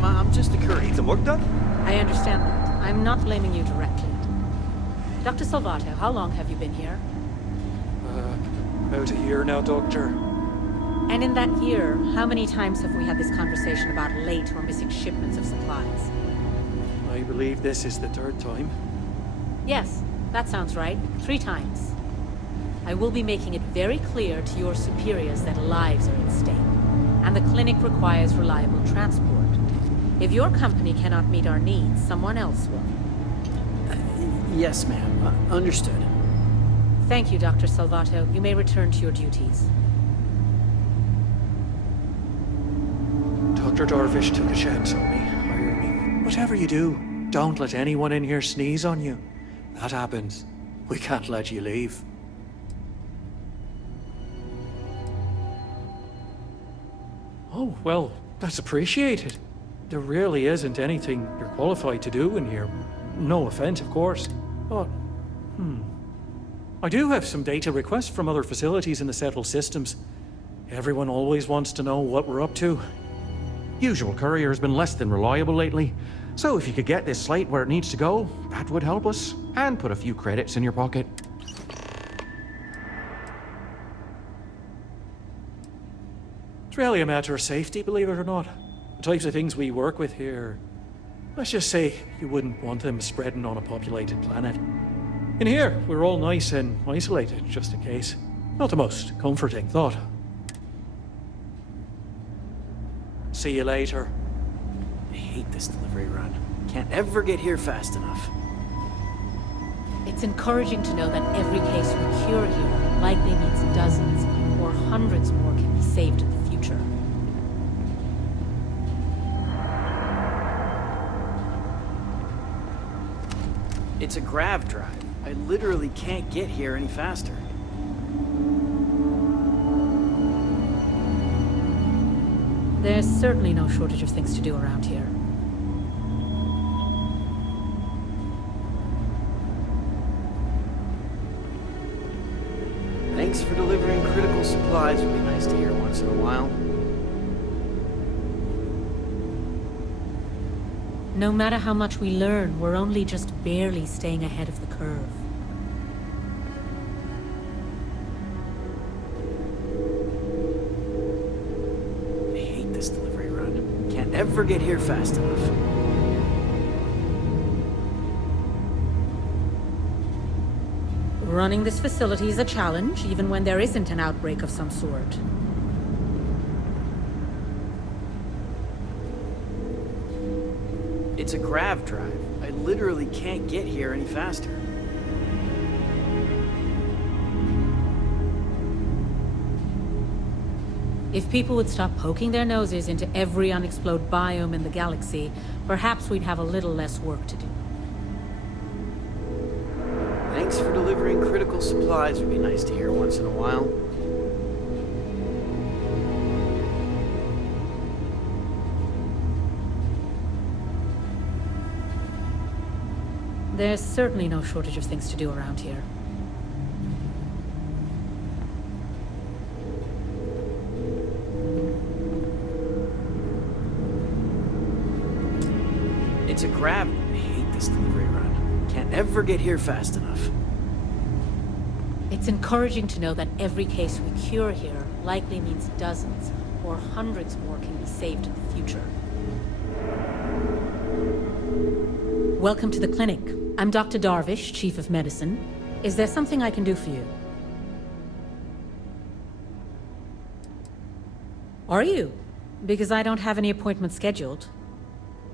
ma'am. I'm just a courier. Need some work done? I understand that. I'm not blaming you directly. Dr. Salvato, how long have you been here? About a year now, Doctor. And in that year, how many times have we had this conversation about late or missing shipments of supplies? I believe this is the third time. Yes, that sounds right. 3 times. I will be making it very clear to your superiors that lives are at stake, and the clinic requires reliable transport. If your company cannot meet our needs, someone else will. Yes, ma'am. Understood. Thank you, Dr. Salvato. You may return to your duties. Dr. Darvish took a chance on me, hired me. Whatever you do, don't let anyone in here sneeze on you. That happens. We can't let you leave. Oh, well, that's appreciated. There really isn't anything you're qualified to do in here. No offense, of course. But, I do have some data requests from other facilities in the settled systems. Everyone always wants to know what we're up to. Usual courier has been less than reliable lately, so if you could get this slate where it needs to go, that would help us, and put a few credits in your pocket. It's really a matter of safety, believe it or not. The types of things we work with here, let's just say you wouldn't want them spreading on a populated planet. In here, we're all nice and isolated, just in case. Not the most comforting thought. See you later. I hate this delivery run. Can't ever get here fast enough. It's encouraging to know that every case we cure here likely means dozens or hundreds more can be saved in the future. It's a grav drive. I literally can't get here any faster. There's certainly no shortage of things to do around here. Thanks for delivering critical supplies. Would be nice to hear once in a while. No matter how much we learn, we're only just barely staying ahead of the curve. I hate this delivery run. Can't ever get here fast enough. Running this facility is a challenge, even when there isn't an outbreak of some sort. It's a grav drive. I literally can't get here any faster. If people would stop poking their noses into every unexplored biome in the galaxy, perhaps we'd have a little less work to do. Thanks for delivering critical supplies. Would be nice to hear once in a while. There's certainly no shortage of things to do around here. It's a grav. I hate this delivery run. Can't ever get here fast enough. It's encouraging to know that every case we cure here likely means dozens or hundreds more can be saved in the future. Welcome to the clinic. I'm Dr. Darvish, Chief of Medicine. Is there something I can do for you? Are you? Because I don't have any appointments scheduled.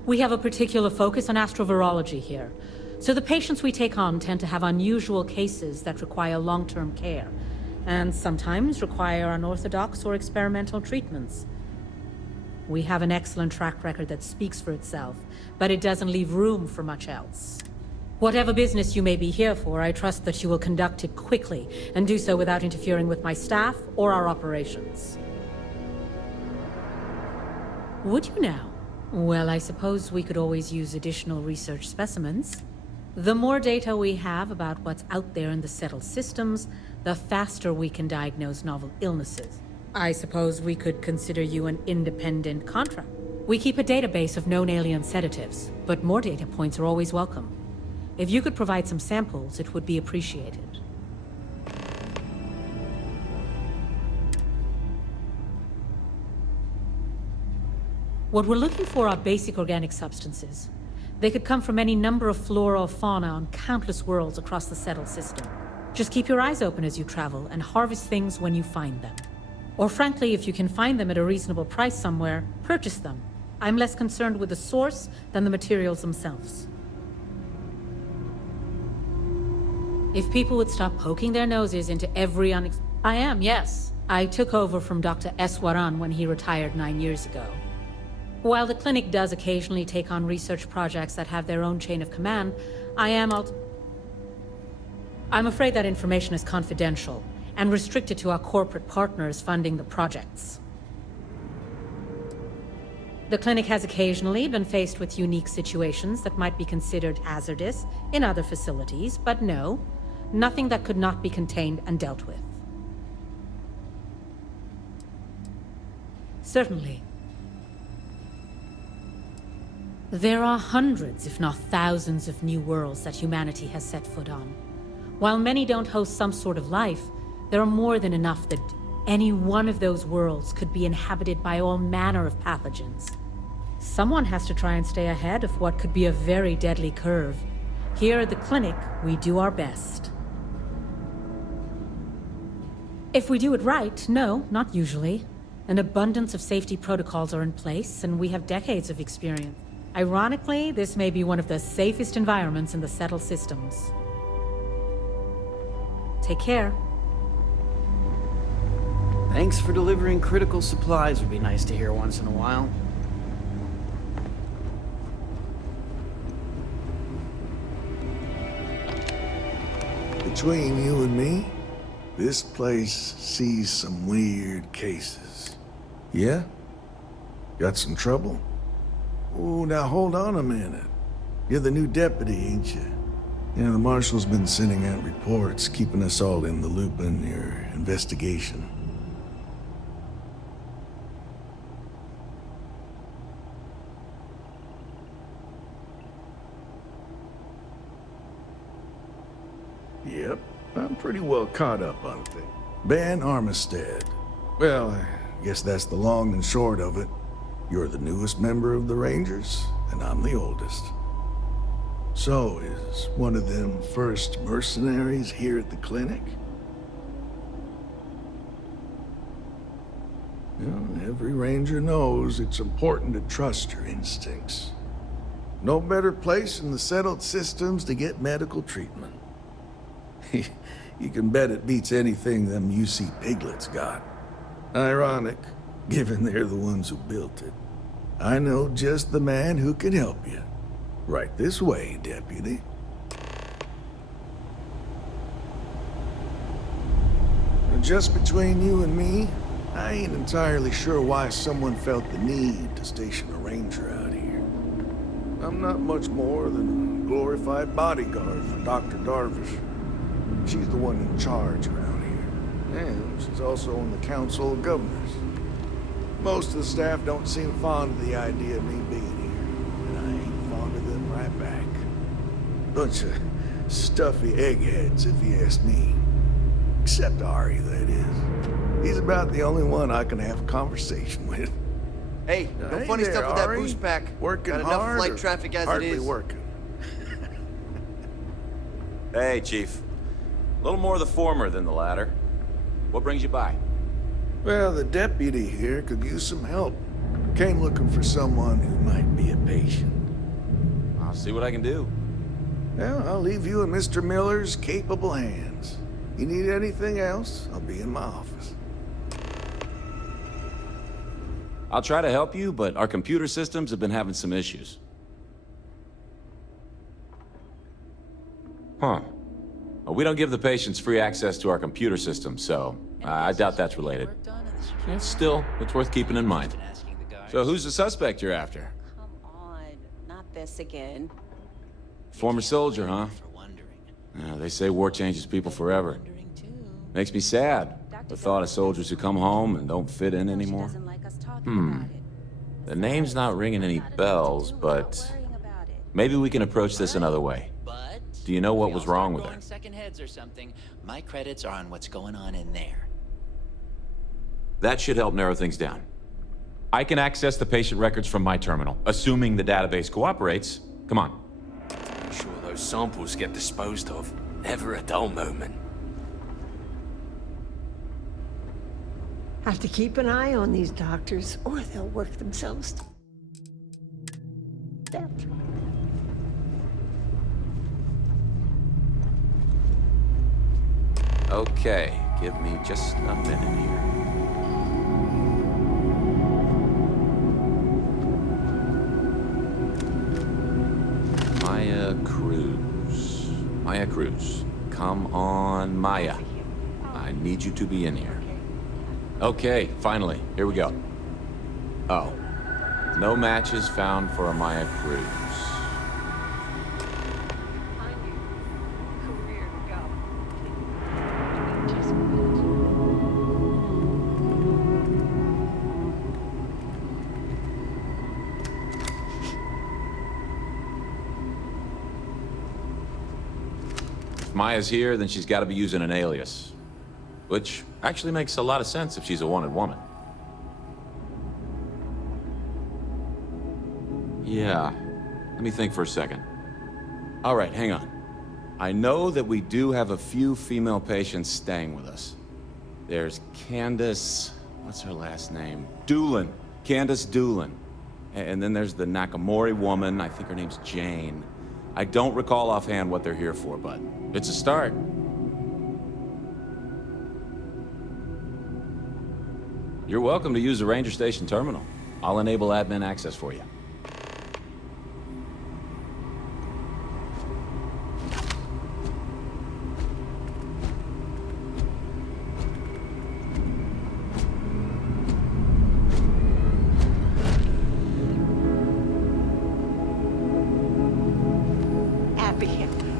We have a particular focus on astrovirology here, so the patients we take on tend to have unusual cases that require long-term care, and sometimes require unorthodox or experimental treatments. We have an excellent track record that speaks for itself, but it doesn't leave room for much else. Whatever business you may be here for, I trust that you will conduct it quickly, and do so without interfering with my staff or our operations. Would you now? Well, I suppose we could always use additional research specimens. The more data we have about what's out there in the settled systems, the faster we can diagnose novel illnesses. I suppose we could consider you an independent contract. We keep a database of known alien sedatives, but more data points are always welcome. If you could provide some samples, it would be appreciated. What we're looking for are basic organic substances. They could come from any number of flora or fauna on countless worlds across the settled system. Just keep your eyes open as you travel and harvest things when you find them. Or frankly, if you can find them at a reasonable price somewhere, purchase them. I'm less concerned with the source than the materials themselves. If people would stop poking their noses into every I am, yes. I took over from Dr. Eswaran when he retired 9 years ago. While the clinic does occasionally take on research projects that have their own chain of command, I'm afraid that information is confidential and restricted to our corporate partners funding the projects. The clinic has occasionally been faced with unique situations that might be considered hazardous in other facilities, but no, nothing that could not be contained and dealt with. Certainly. There are hundreds, if not thousands, of new worlds that humanity has set foot on. While many don't host some sort of life, there are more than enough that any one of those worlds could be inhabited by all manner of pathogens. Someone has to try and stay ahead of what could be a very deadly curve. Here at the clinic, we do our best. If we do it right, no, not usually. An abundance of safety protocols are in place, and we have decades of experience. Ironically, this may be one of the safest environments in the settled systems. Take care. Thanks for delivering critical supplies would be nice to hear once in a while. Between you and me, this place sees some weird cases. Yeah? Got some trouble? Oh, now hold on a minute. You're the new deputy, ain't you? Yeah, the marshal's been sending out reports, keeping us all in the loop in your investigation. Yep, I'm pretty well caught up on things. Ben Armistead. Well, I guess that's the long and short of it. You're the newest member of the Rangers, and I'm the oldest. So, is one of them first mercenaries here at the clinic? Well, every Ranger knows it's important to trust your instincts. No better place in the settled systems to get medical treatment. You can bet it beats anything them UC piglets got. Ironic, given they're the ones who built it. I know just the man who can help you. Right this way, Deputy. Just between you and me, I ain't entirely sure why someone felt the need to station a ranger out here. I'm not much more than a glorified bodyguard for Dr. Darvish. She's the one in charge around here. And she's also on the Council of Governors. Most of the staff don't seem fond of the idea of me being here, and I ain't fond of them right back. Bunch of stuffy eggheads, if you ask me. Except Ari, that is. He's about the only one I can have a conversation with. Hey, no funny there, stuff with that Ari. boost pack. Working Got enough hard flight or traffic as it hardly is. working? Hey, Chief. A little more the former than the latter. What brings you by? Well, the deputy here could use some help. Came looking for someone who might be a patient. I'll see what I can do. Well, I'll leave you in Mr. Miller's capable hands. You need anything else, I'll be in my office. I'll try to help you, but our computer systems have been having some issues. Huh. Well, we don't give the patients free access to our computer system, so I doubt that's related. Yeah, still, it's worth keeping in mind. So who's the suspect you're after? Come on, not this again. Former soldier, huh? Yeah, they say war changes people forever. Makes me sad, the thought of soldiers who come home and don't fit in anymore. The name's not ringing any bells, but Worrying about it. maybe we can approach this another way. But Do you know what if we was all start wrong with her? growing second heads or something, my credits are on what's going on in there. That should help narrow things down. I can access the patient records from my terminal, assuming the database cooperates. Come on. I'm sure those samples get disposed of. Never a dull moment. Have to keep an eye on these doctors, or they'll work themselves to death. Okay, give me just a minute here. Maya Cruz. Come on, Maya. I need you to be in here. Okay, finally. Here we go. Oh. No matches found for a Maya Cruz. If Maya's here, then she's got to be using an alias. Which actually makes a lot of sense if she's a wanted woman. Yeah. Let me think for a second. All right, hang on. I know that we do have a few female patients staying with us. There's Candace... what's her last name? Doolin. Candace Doolin. And then there's the Nakamori woman. I think her name's Jane. I don't recall offhand what they're here for, but it's a start. You're welcome to use the Ranger Station terminal. I'll enable admin access for you. Abby,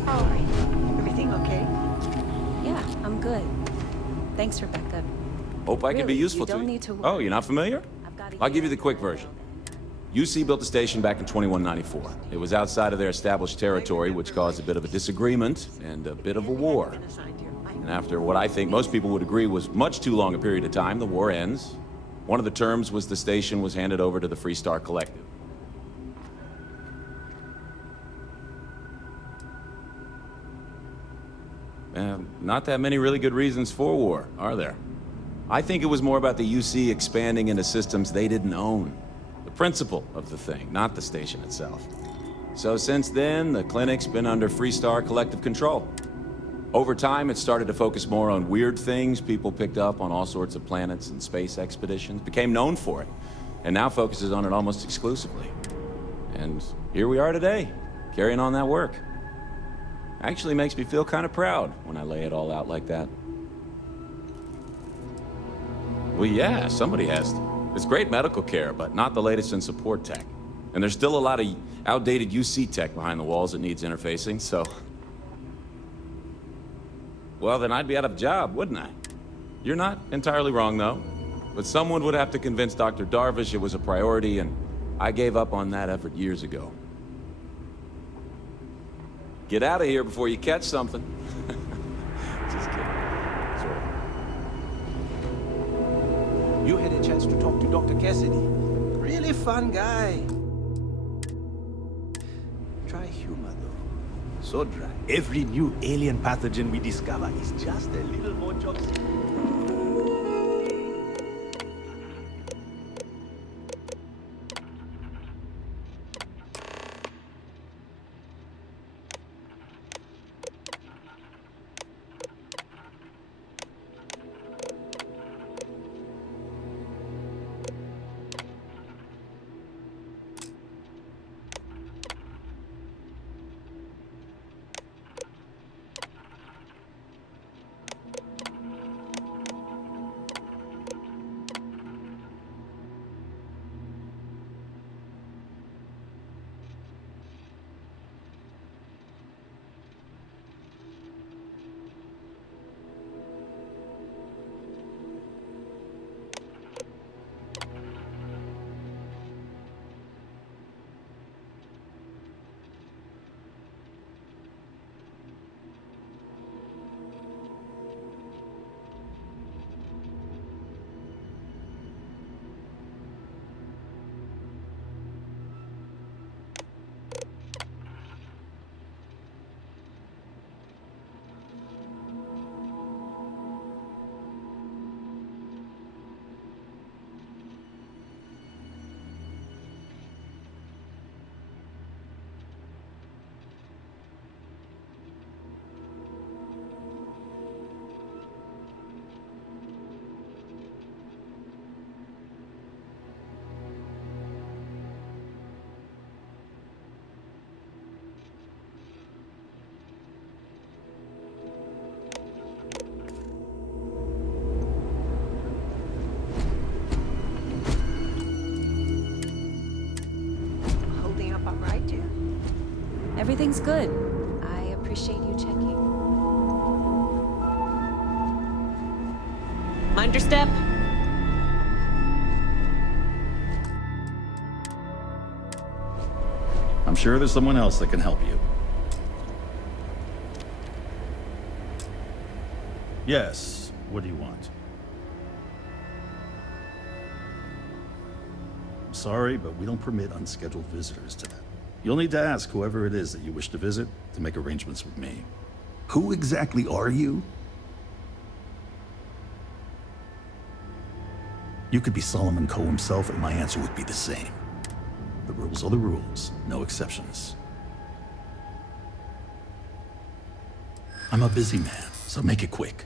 how are you? Everything okay? Yeah, I'm good. Thanks, Rebecca. Hope I can be Really, useful you to don't you. need to Oh, worry. you're not familiar? I've got a I'll give you year the quick in the version. world. UC built the station back in 2194. It was outside of their established territory, which caused a bit of a disagreement and a bit of a war. And after what I think most people would agree was much too long a period of time, the war ends. One of the terms was the station was handed over to the Free Star Collective. Not that many really good reasons for war, are there? I think it was more about the UC expanding into systems they didn't own. The principle of the thing, not the station itself. So since then, the clinic's been under Free Star Collective control. Over time, it started to focus more on weird things people picked up on all sorts of planets and space expeditions, became known for it, and now focuses on it almost exclusively. And here we are today, carrying on that work. Actually makes me feel kind of proud when I lay it all out like that. Well, yeah, somebody has to. It's great medical care, but not the latest in support tech. And there's still a lot of outdated UC tech behind the walls that needs interfacing, so... Well, then I'd be out of a job, wouldn't I? You're not entirely wrong, though. But someone would have to convince Dr. Darvish it was a priority, and I gave up on that effort years ago. Get out of here before you catch something. Just kidding. Sort of. You had a chance to talk to Dr. Cassidy. Really fun guy. Try humor, though. So dry. Every new alien pathogen we discover is just a little more job. Everything's good. I appreciate you checking. Mind your step. I'm sure there's someone else that can help you. Yes, what do you want? I'm sorry, but we don't permit unscheduled visitors to that. You'll need to ask whoever it is that you wish to visit to make arrangements with me. Who exactly are you? You could be Solomon Coe himself, and my answer would be the same. The rules are the rules, no exceptions. I'm a busy man, so make it quick.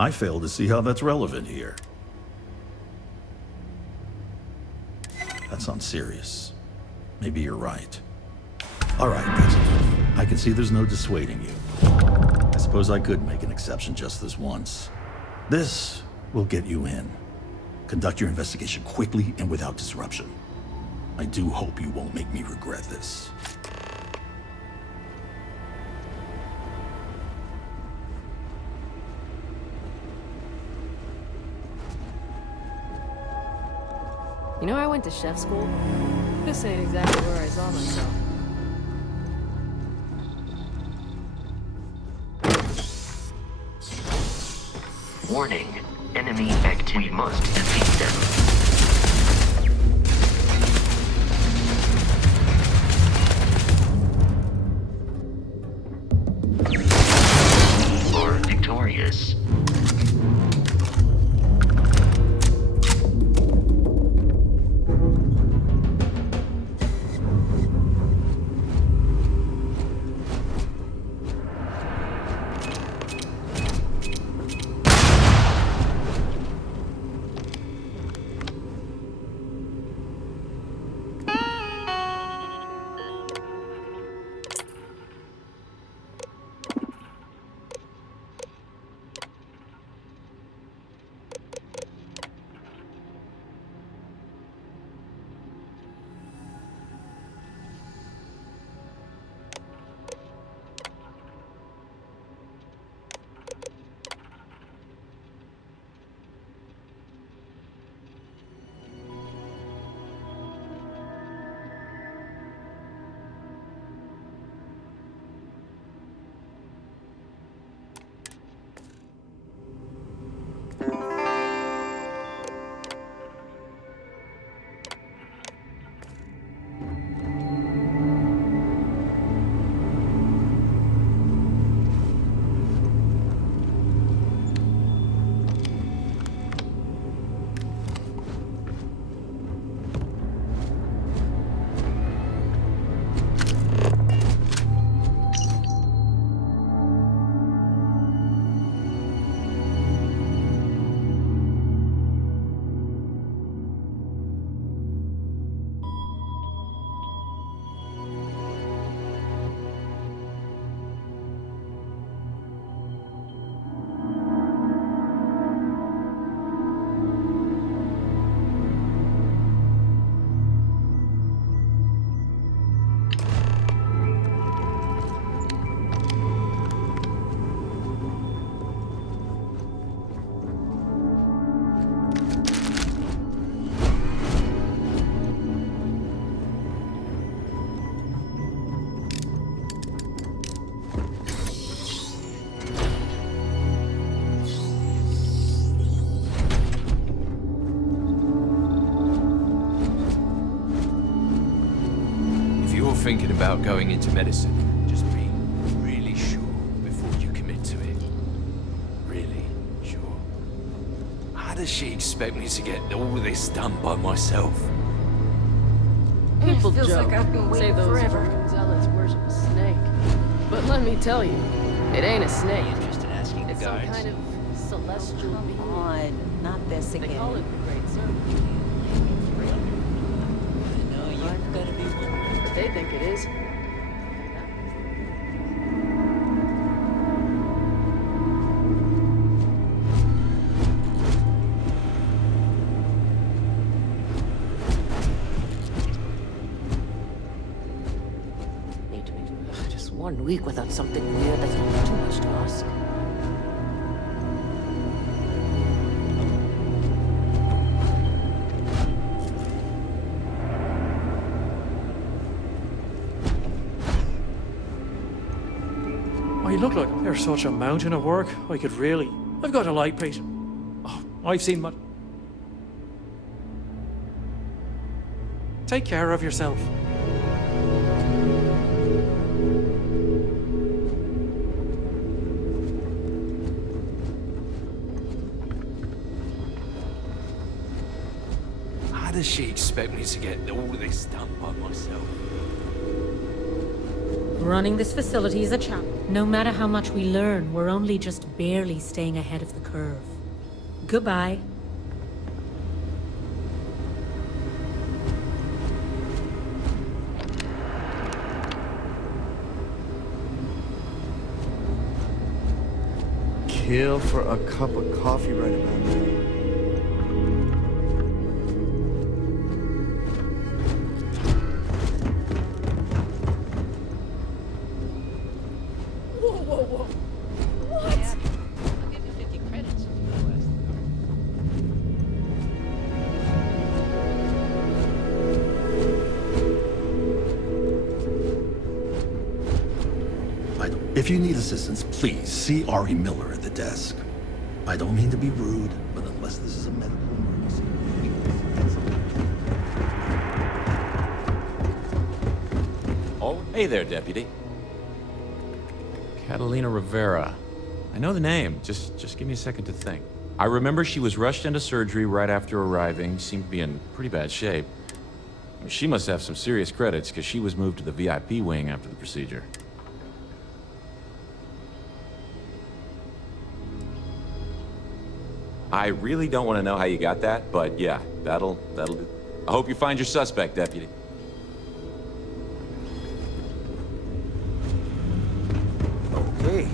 I fail to see how that's relevant here. That sounds serious. Maybe you're right. All right, that's enough. I can see there's no dissuading you. I suppose I could make an exception just this once. This will get you in. Conduct your investigation quickly and without disruption. I do hope you won't make me regret this. You know, I went to chef school. This ain't exactly where I saw myself. Warning. Enemy activity. We must defeat them. Or victorious. Thinking about going into medicine, just be really sure before you commit to it. Really sure. How does she expect me to get all this done by myself? People feels joke, like I've been say waiting those forever. American zealots worship a snake. But let me tell you, it ain't a snake. Interest in asking the It's some guards? kind of celestial being. Come on, not this They call again. it the Great Serpent. I know you've got to be one. But they think it is. 1 week without something weird, that's not too much to ask. Oh, you look like there's such a mountain of work. I could really... I've got a light plate. Oh, I've seen much... Take care of yourself. How does she expect me to get all of this done by myself? Running this facility is a challenge. No matter how much we learn, we're only just barely staying ahead of the curve. Goodbye. Kill for a cup of coffee right about now. If you need assistance, please see Ari Miller at the desk. I don't mean to be rude, but unless this is a medical emergency... Oh, hey there, Deputy. Catalina Rivera. I know the name. Just give me a second to think. I remember she was rushed into surgery right after arriving. Seemed to be in pretty bad shape. I mean, she must have some serious credits, because she was moved to the VIP wing after the procedure. I really don't want to know how you got that, but yeah, that'll do. I hope you find your suspect, Deputy. Okay.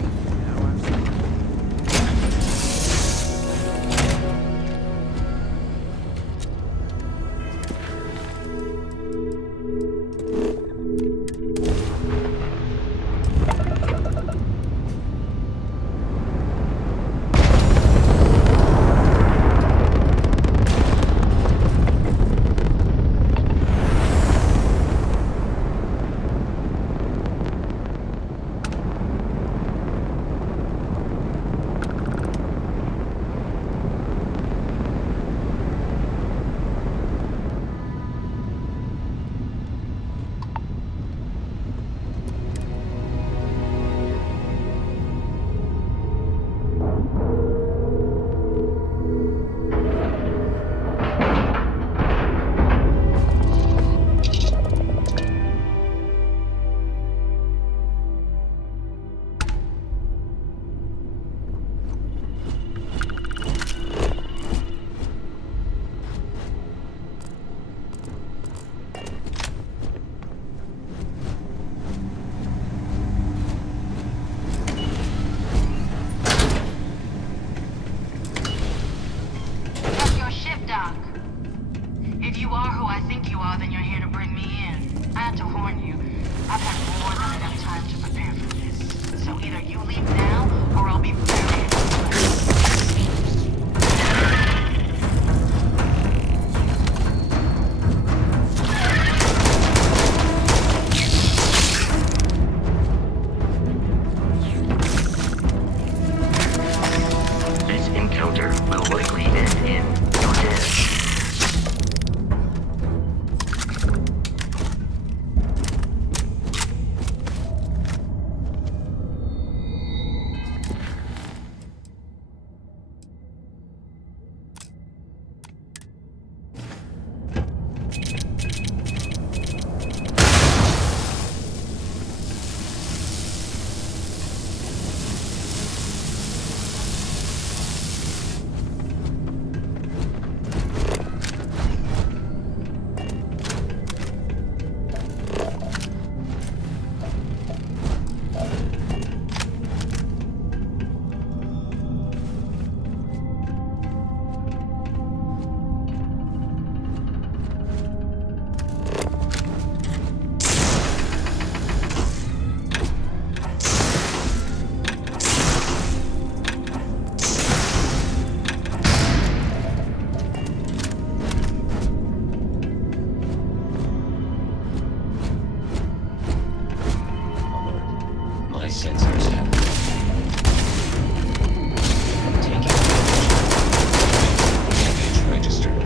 my sensors have taking image registered.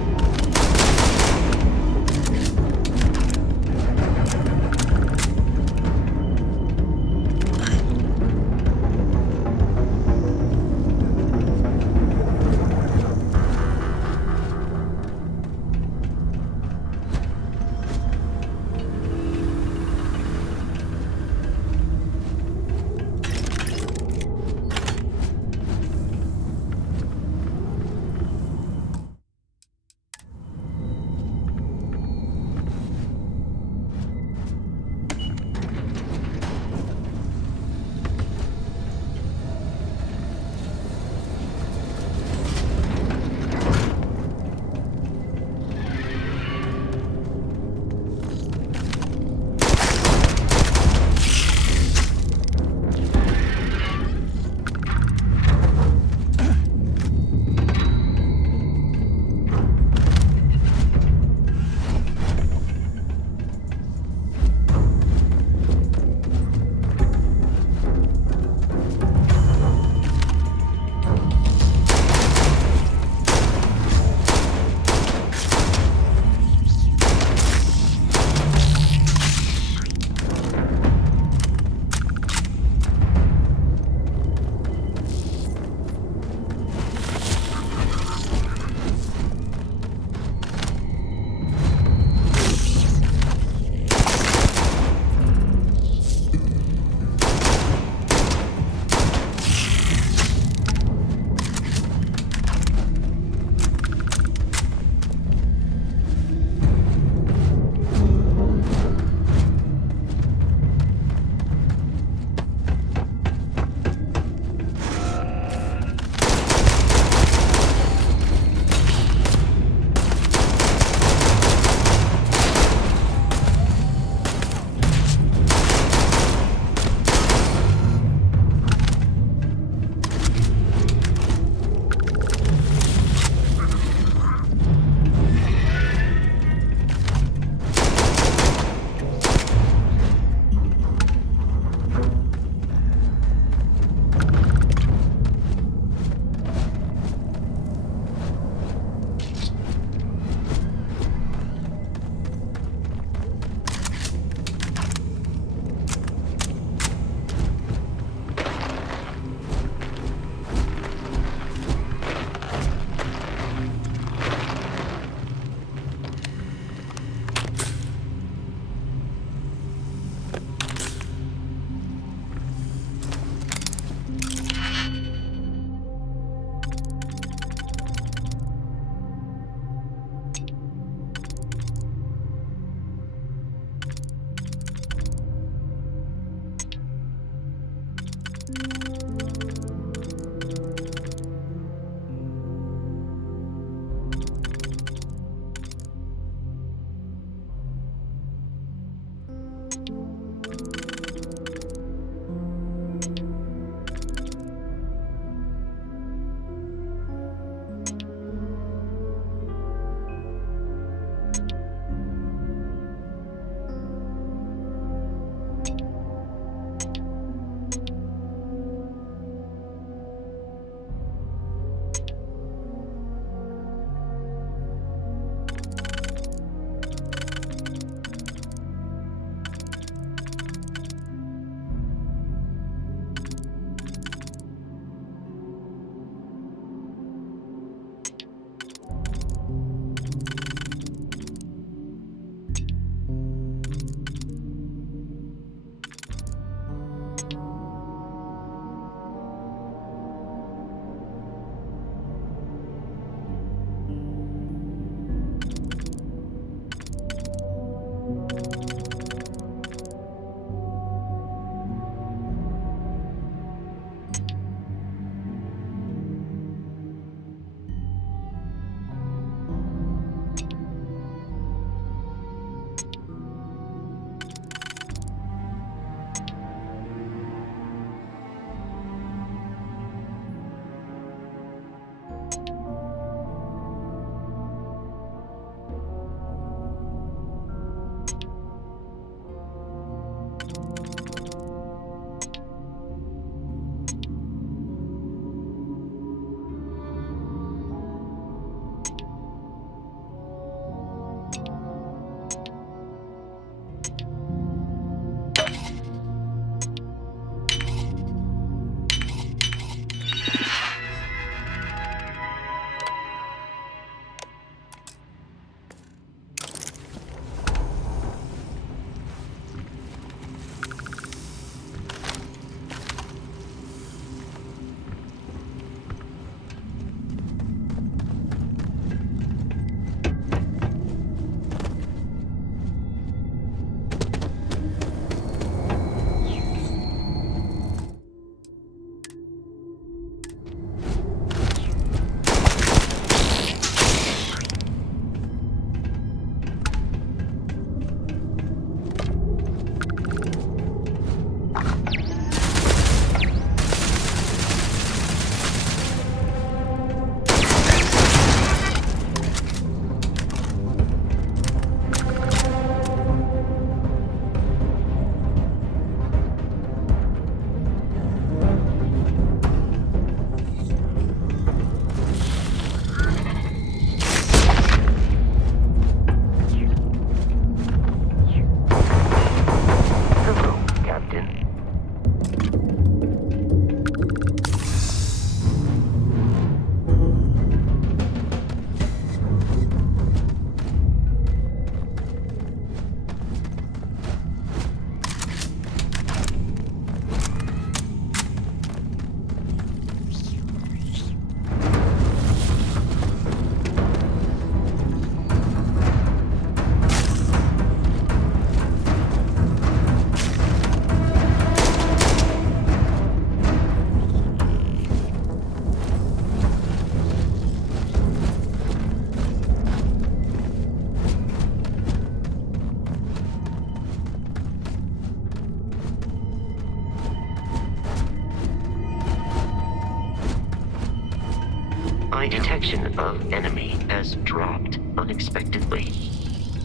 My detection of enemy has dropped unexpectedly.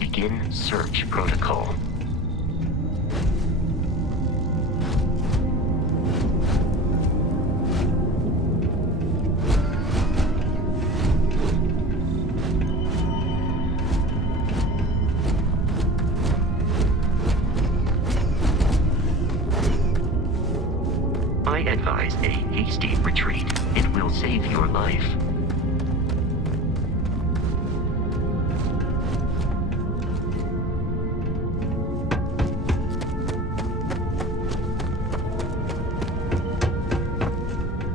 Begin search protocol. I advise a hasty retreat. It will save your life.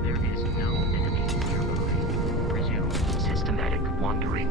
There is no enemy nearby. Resume systematic wandering.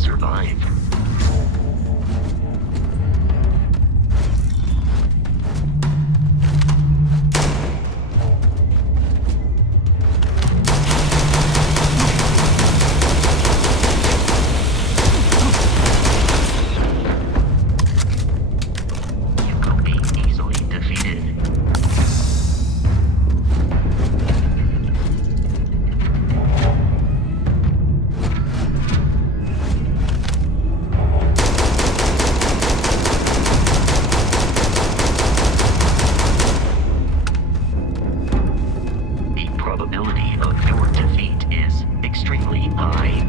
survive. You could be easily defeated. The probability of your defeat is extremely high.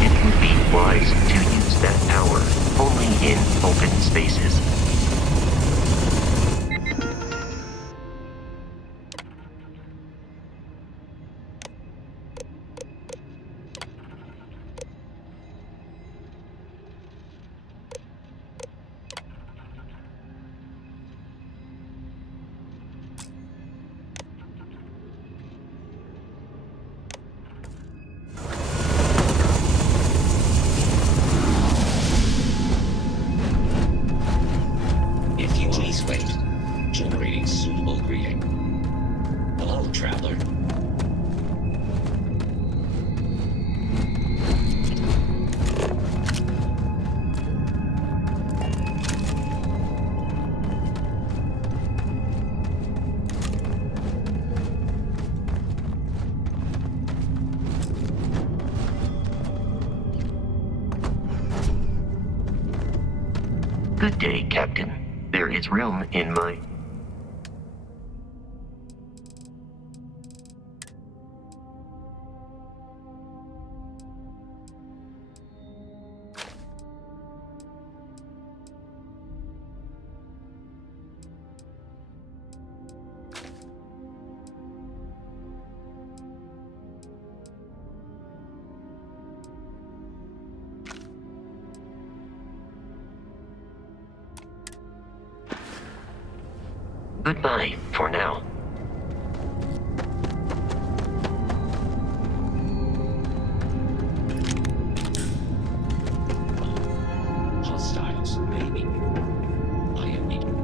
It would be wise to use that power only in open spaces. If you please wait. Generating suitable greeting. Hello, traveler. Good day, Captain. There is room in my... Goodbye for now. Hostiles, maybe. I am needed.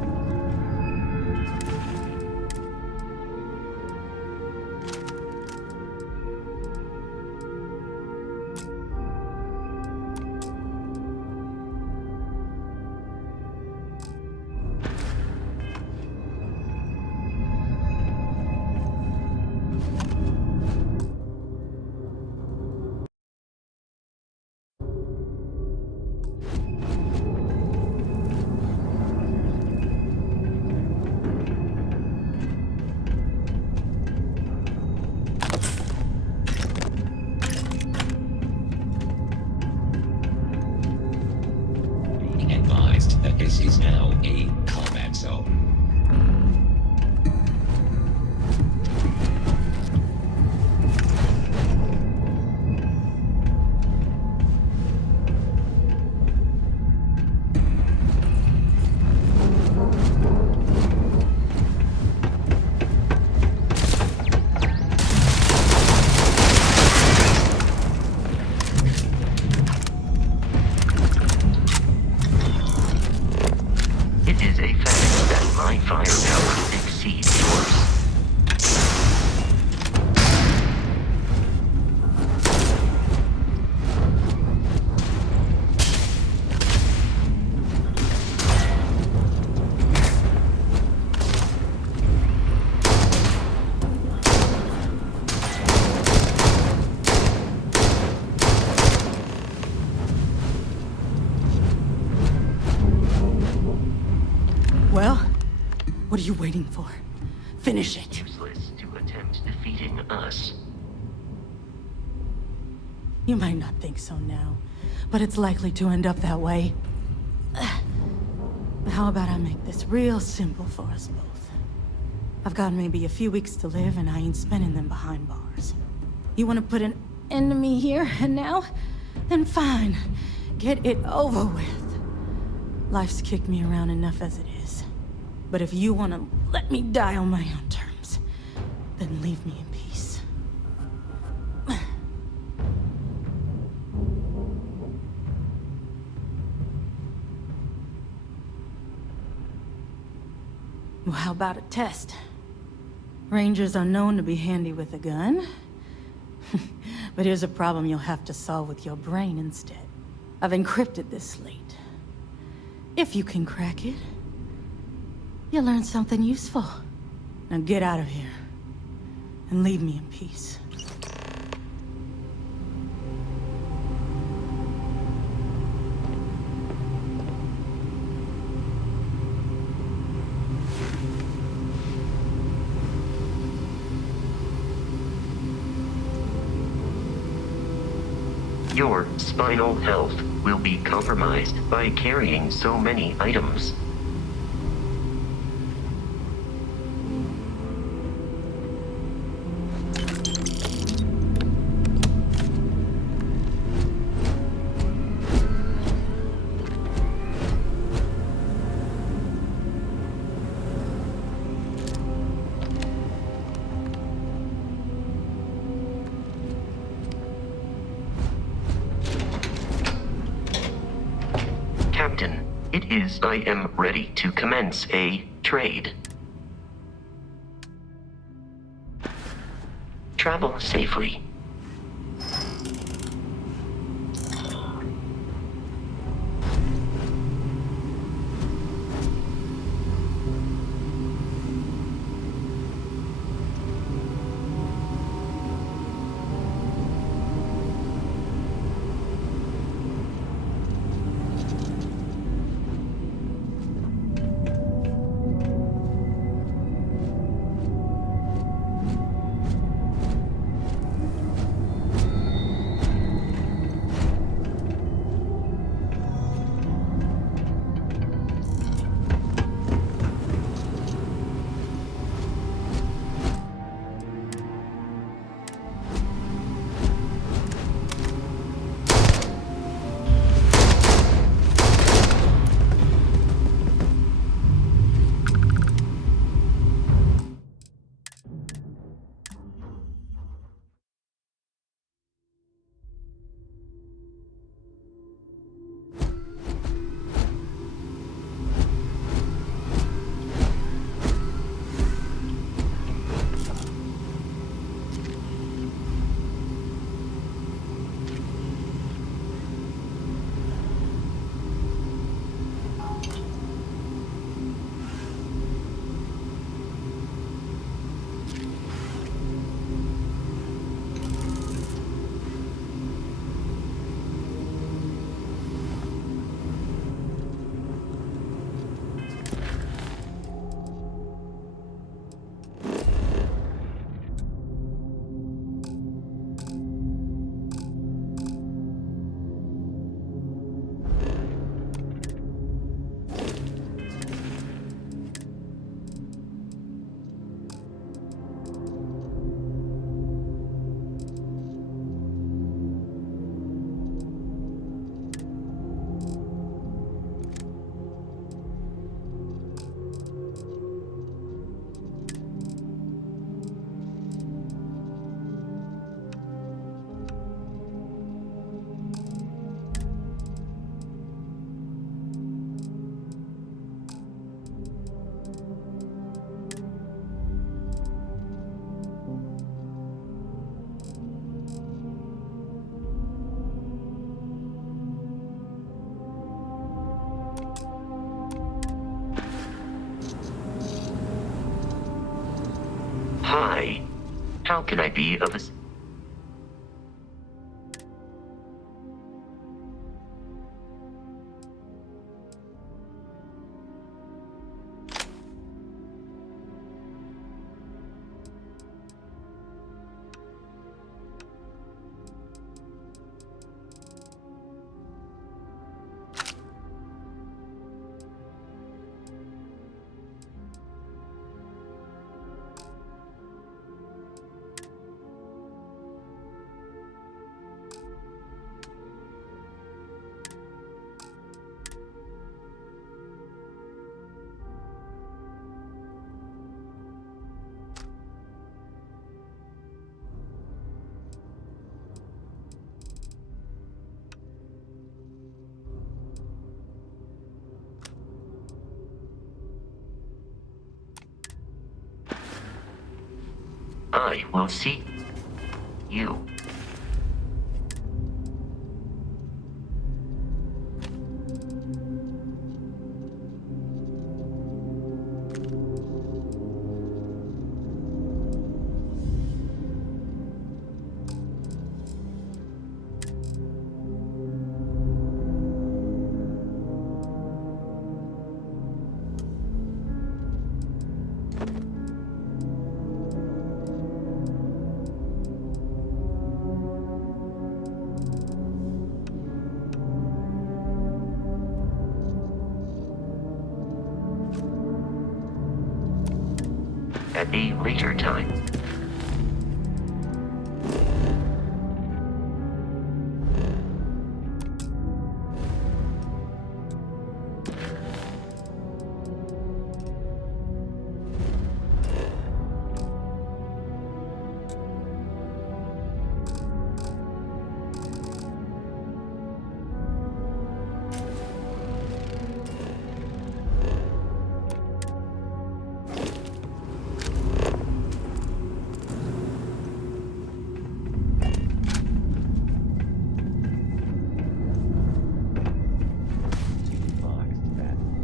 you waiting for? Finish it. Useless to attempt defeating us. You might not think so now, but it's likely to end up that way. How about I make this real simple for us both? I've got maybe a few weeks to live, and I ain't spending them behind bars. You want to put an end to me here and now? Then fine. Get it over with. Life's kicked me around enough as it is. But if you want to let me die on my own terms, then leave me in peace. Well, how about a test? Rangers are known to be handy with a gun. But here's a problem you'll have to solve with your brain instead. I've encrypted this slate. If you can crack it, you'll learn something useful. Now get out of here, and leave me in peace. Your spinal health will be compromised by carrying so many items. Captain, it is I am ready to commence a trade. Travel safely. Hi. How can I be of assistance? I will see you. At a later time.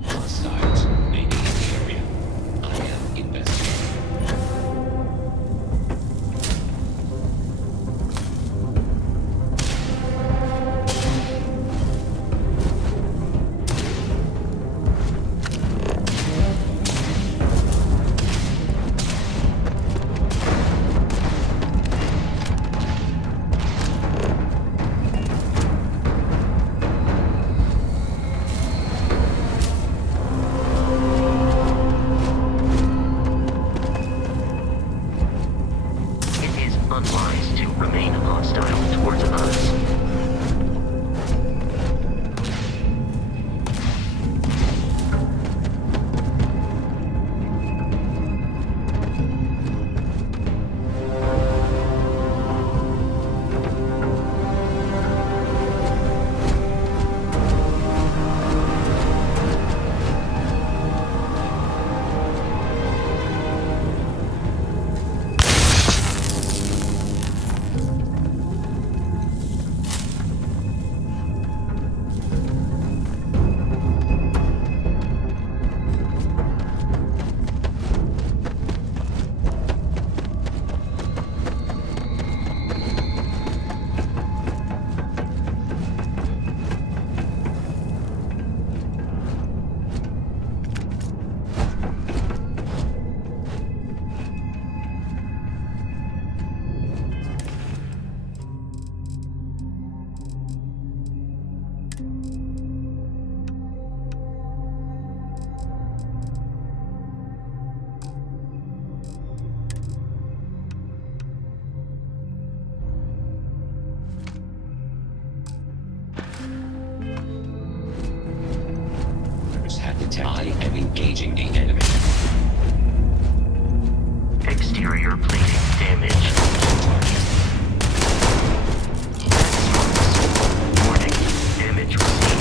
Hostiles may be in the area. I am investigating. It is unwise to remain hostile towards us. I am engaging the enemy. Exterior plating damaged. Warning. Damage received.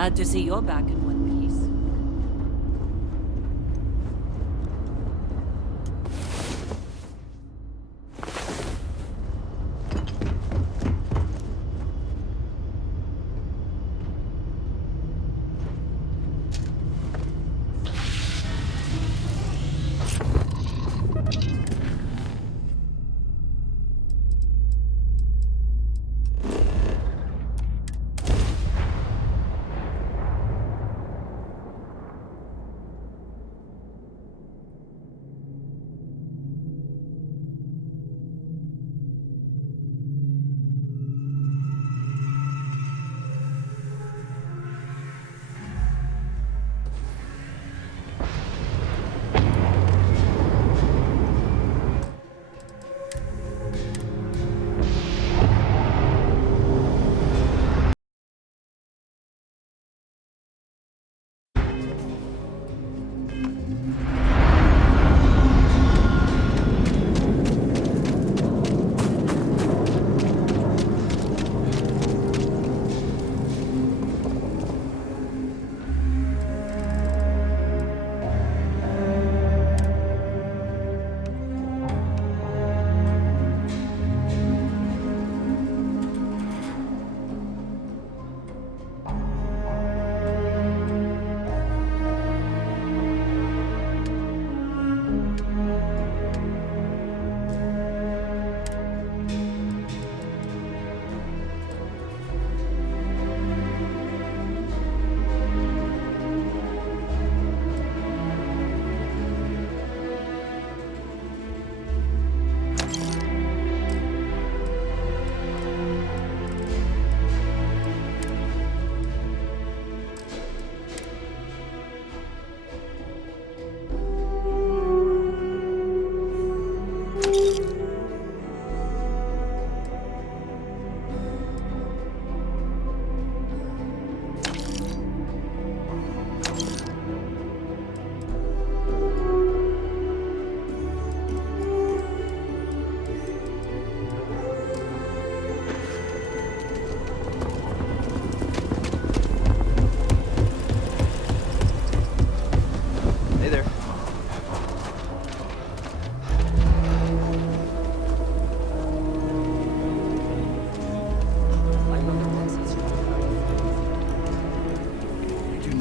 Glad to see you're back in one piece.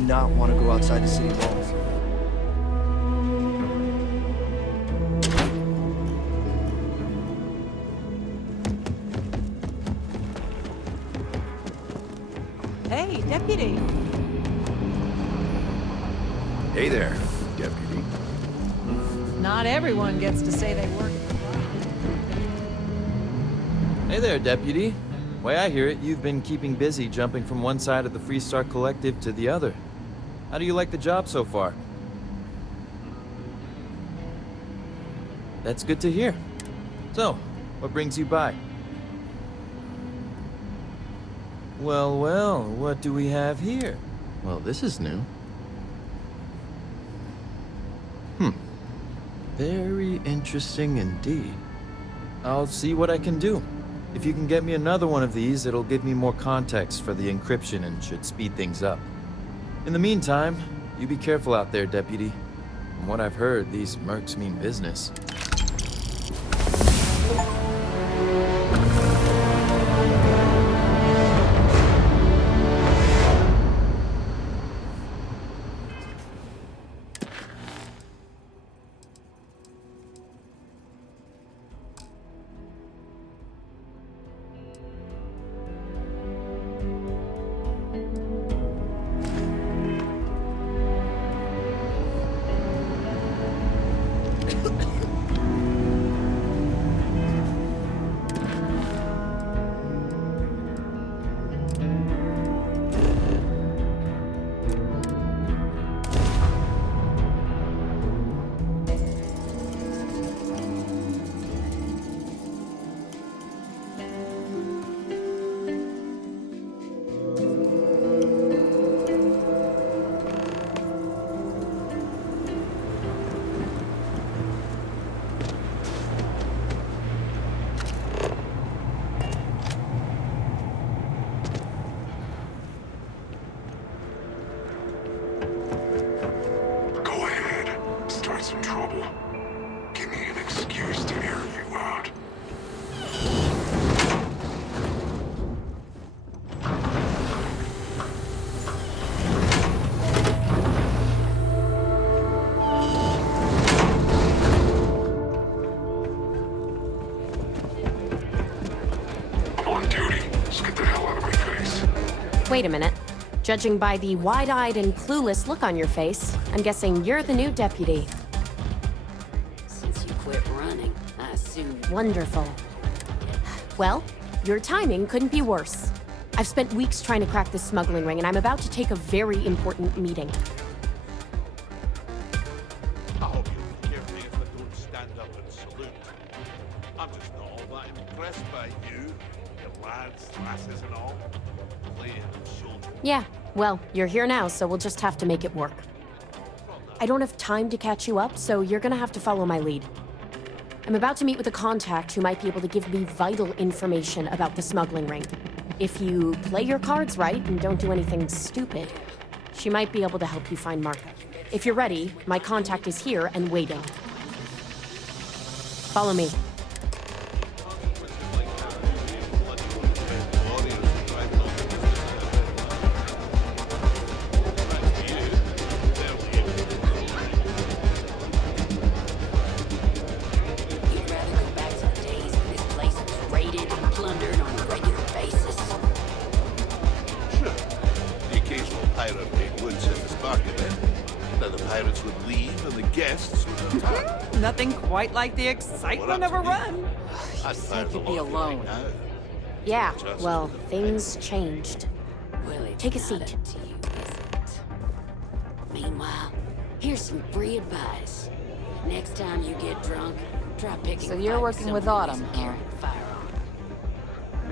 Not want to go outside the city walls. Hey, Deputy. Hey there, Deputy. Not everyone gets to say they work. Hey there, Deputy. Way I hear it, you've been keeping busy jumping from one side of the Freestar Collective to the other. How do you like the job so far? That's good to hear. So, what brings you by? Well, well, what do we have here? Well, this is new. Very interesting indeed. I'll see what I can do. If you can get me another one of these, it'll give me more context for the encryption and should speed things up. In the meantime, you be careful out there, Deputy. From what I've heard, these mercs mean business. on duty. Just get the hell out of my face. Wait a minute. Judging by the wide-eyed and clueless look on your face, I'm guessing you're the new deputy. Since you quit running, I assume... Wonderful. Well, your timing couldn't be worse. I've spent weeks trying to crack this smuggling ring, and I'm about to take a very important meeting. I hope you'll forgive me if I don't stand up and salute. I'm just not all that impressed by you, your lads, lasses and all. Playing soldier. Yeah, well, you're here now, so we'll just have to make it work. I don't have time to catch you up, so you're gonna have to follow my lead. I'm about to meet with a contact who might be able to give me vital information about the smuggling ring. If you play your cards right and don't do anything stupid, she might be able to help you find Marco. If you're ready, my contact is here and waiting. Follow me. Nothing quite like the excitement of a run. You said you'd be alone. Yeah, well, things changed. Well, it's Take a not seat. up to you, is it? Meanwhile, here's some free advice. Next time you get drunk, try picking So you're fights working with someone Autumn, isn't huh? carrying a firearm.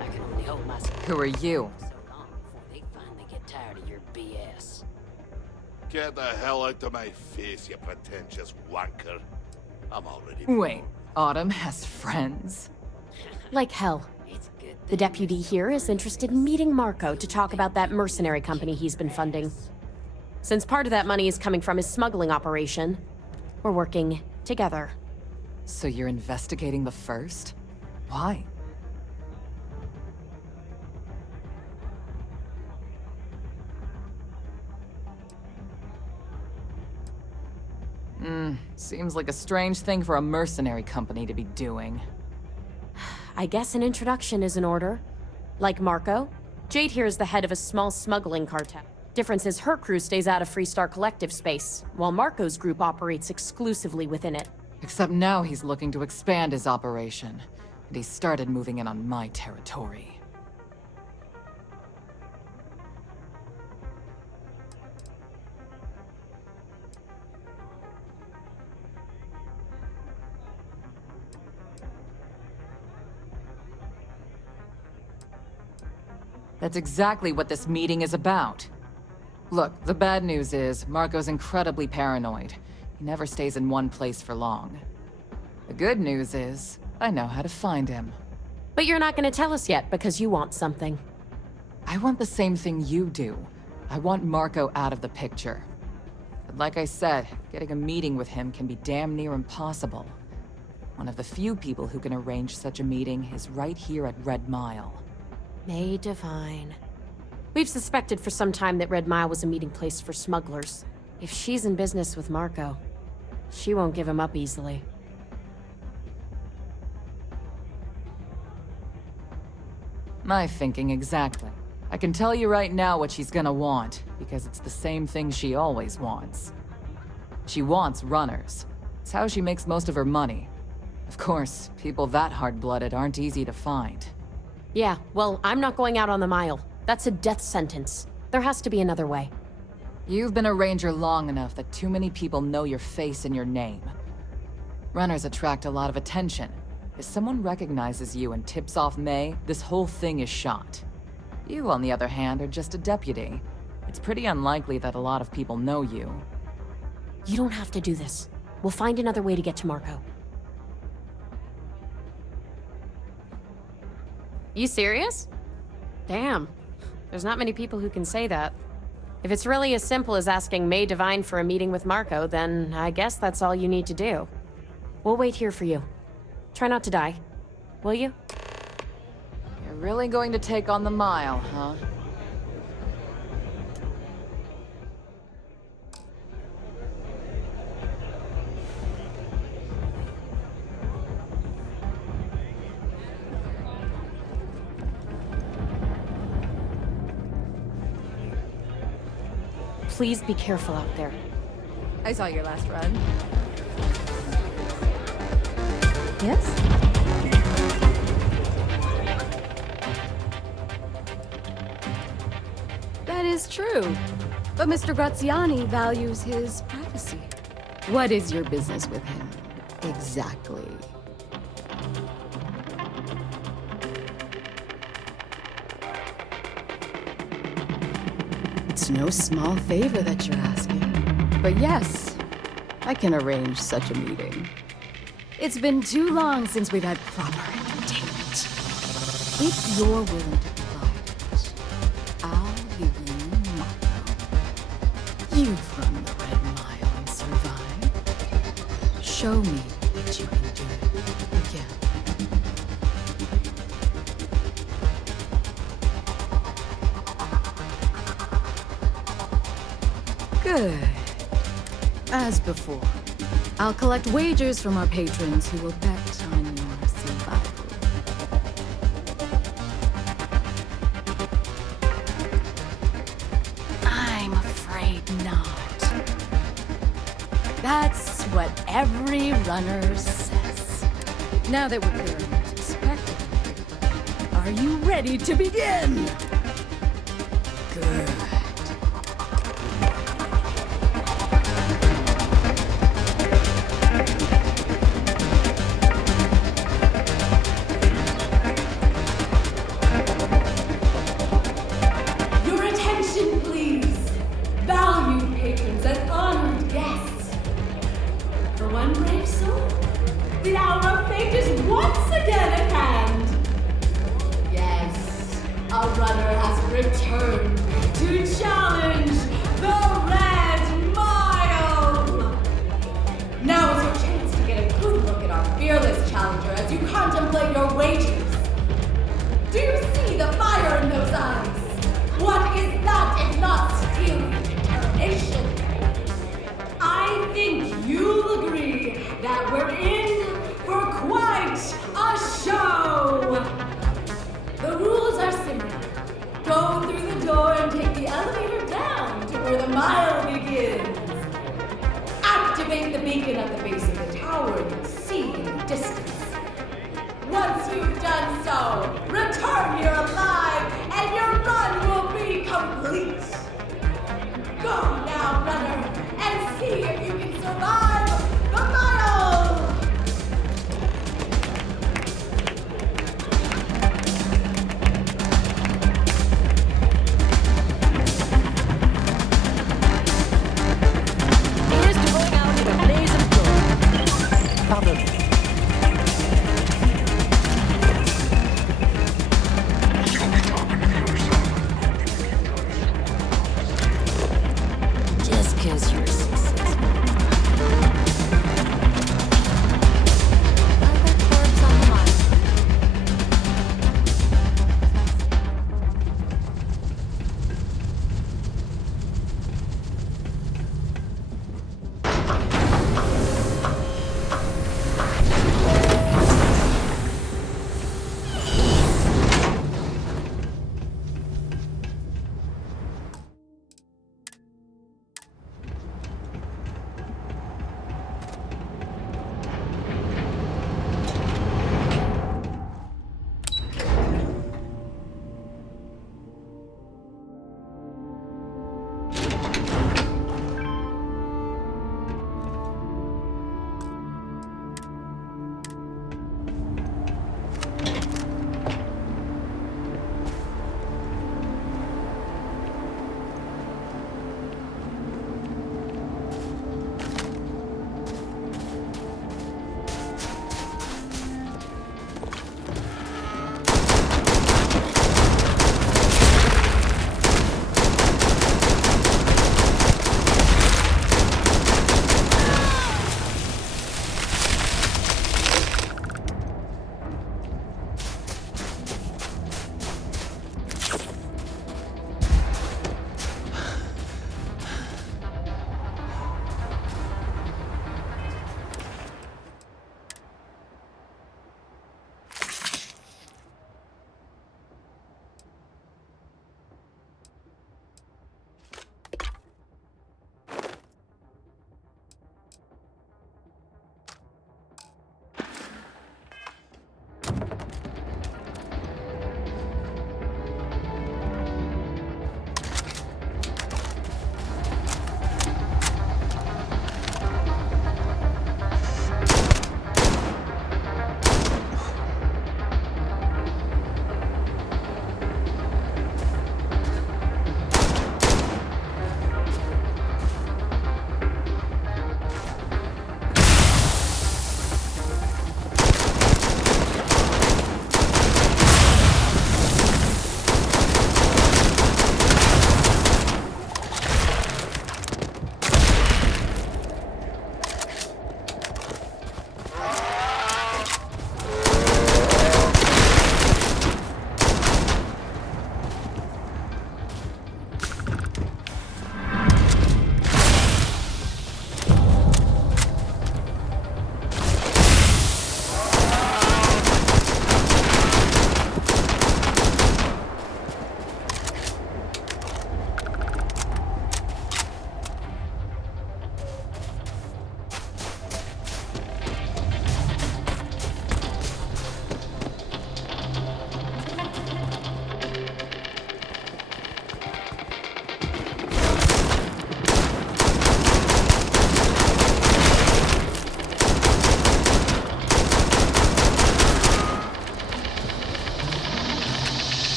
I can only hope myself. Who are you? So long before they finally get tired of your BS. Get the hell out of my face, you pretentious wanker. I'm already... Wait, Autumn has friends? Like hell. The deputy here is interested in meeting Marco to talk about that mercenary company he's been funding. Since part of that money is coming from his smuggling operation, we're working together. So you're investigating the first? Why? Seems like a strange thing for a mercenary company to be doing. I guess an introduction is in order. Like Marco, Jade here is the head of a small smuggling cartel. Difference is her crew stays out of Freestar Collective space, while Marco's group operates exclusively within it. Except now he's looking to expand his operation, and he started moving in on my territory. That's exactly what this meeting is about. Look, the bad news is, Marco's incredibly paranoid. He never stays in one place for long. The good news is, I know how to find him. But you're not gonna tell us yet because you want something. I want the same thing you do. I want Marco out of the picture. But like I said, getting a meeting with him can be damn near impossible. One of the few people who can arrange such a meeting is right here at Red Mile. May Divine. We've suspected for some time that Red Mile was a meeting place for smugglers. If she's in business with Marco, she won't give him up easily. My thinking exactly. I can tell you right now what she's gonna want, because it's the same thing she always wants. She wants runners. It's how she makes most of her money. Of course, people that hard-blooded aren't easy to find. Yeah, well, I'm not going out on the mile. That's a death sentence. There has to be another way. You've been a ranger long enough that too many people know your face and your name. Runners attract a lot of attention. If someone recognizes you and tips off May, this whole thing is shot. You, on the other hand, are just a deputy. It's pretty unlikely that a lot of people know you. You don't have to do this. We'll find another way to get to Marco. You serious? Damn. There's not many people who can say that. If it's really as simple as asking May Divine for a meeting with Marco, then I guess that's all you need to do. We'll wait here for you. Try not to die. Will you? You're really going to take on the mile, huh? Please be careful out there. I saw your last run. Yes? That is true. But Mr. Graziani values his privacy. What is your business with him? Exactly. It's no small favor that you're asking. But yes, I can arrange such a meeting. It's been too long since we've had proper entertainment. If you're willing to provide it, I'll give you Milo. You've run the Red Mile and survived. Show me that you can do it again. Good. As before, I'll collect wagers from our patrons who will bet on your survival. I'm afraid not. That's what every runner says. Now that we're clear on what's expected, are you ready to begin? Good. Once you've done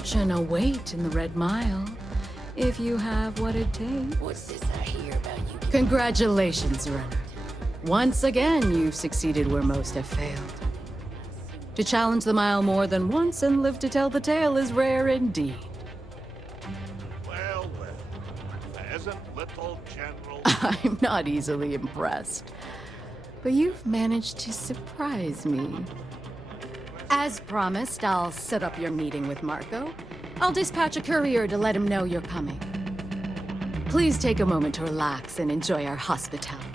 fortune await in the Red Mile, if you have what it takes. What's this I hear about you? Congratulations, runner. Once again, you've succeeded where most have failed. To challenge the mile more than once and live to tell the tale is rare indeed. Well, pheasant little general. I'm not easily impressed, but you've managed to surprise me. As promised, I'll set up your meeting with Marco. I'll dispatch a courier to let him know you're coming. Please take a moment to relax and enjoy our hospitality.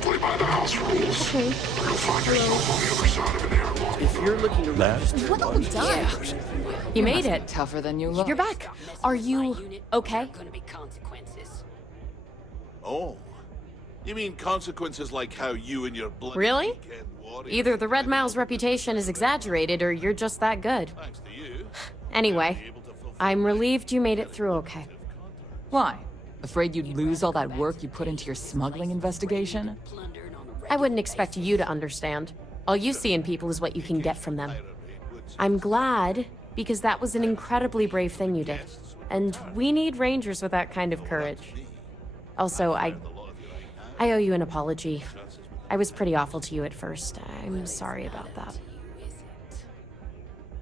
Play by the house rules. Okay. Or you'll find yourself on the other side of an airlock. If you're looking to register... Well done. You made it. Tougher than you look. You're back. Are you okay? Oh. You mean consequences like how you and your bloody Really? weekend warriors... Either the Red Mile's reputation is exaggerated, or you're just that good. Thanks to you. Anyway, I'm relieved you made it through okay. Why? Afraid you'd lose all that work you put into your smuggling investigation? I wouldn't expect you to understand. All you see in people is what you can get from them. I'm glad, because that was an incredibly brave thing you did. And we need rangers with that kind of courage. Also, I owe you an apology. I was pretty awful to you at first. I'm sorry about that.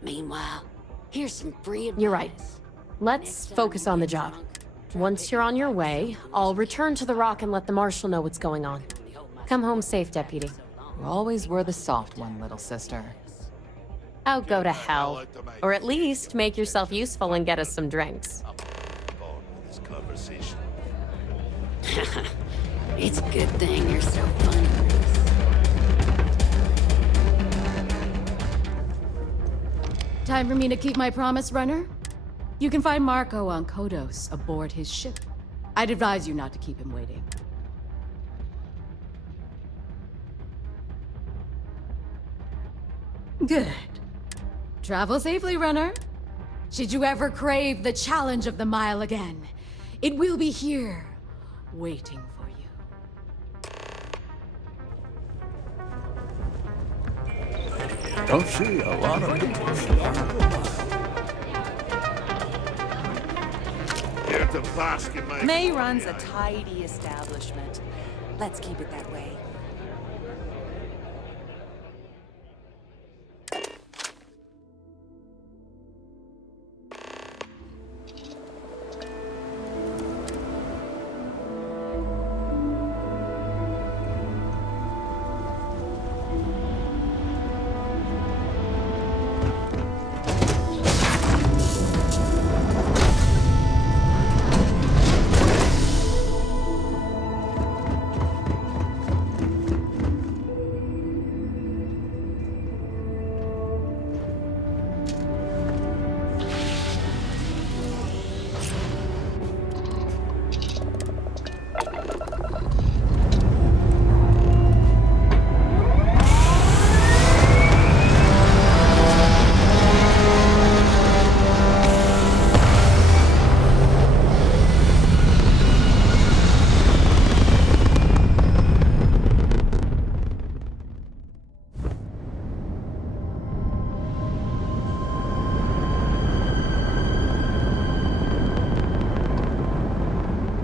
Meanwhile, here's some free advice. You're right. Let's focus on the job. Once you're on your way, I'll return to the Rock and let the Marshal know what's going on. Come home safe, Deputy. You always were the soft one, little sister. Oh, go to hell. Or at least make yourself useful and get us some drinks. This conversation. It's a good thing you're so funny. Time for me to keep my promise, runner? You can find Marco on Codos aboard his ship. I'd advise you not to keep him waiting. Good. Travel safely, runner. Should you ever crave the challenge of the mile again, it will be here, waiting for you. Don't see a lot of people. Here to bask in my... May runs a tidy establishment. Let's keep it that way.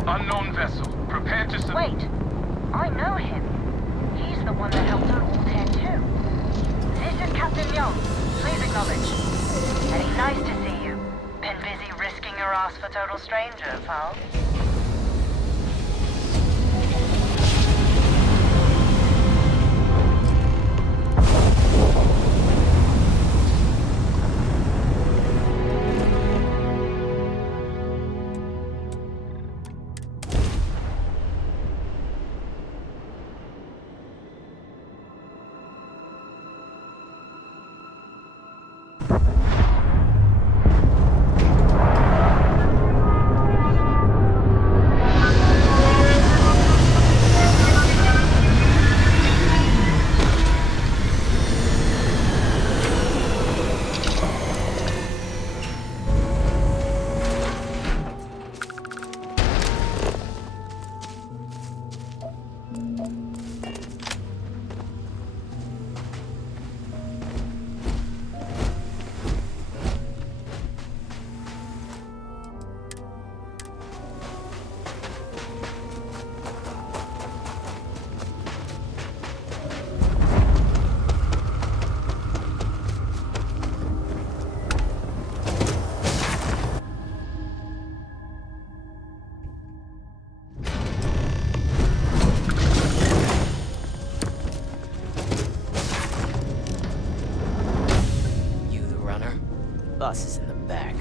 Unknown vessel. Prepare to... Wait. I know him. He's the one that helped out Wall 10 too. This is Captain Young. Please acknowledge. Very nice to see you. Been busy risking your ass for total strangers, huh? Boss is in the back.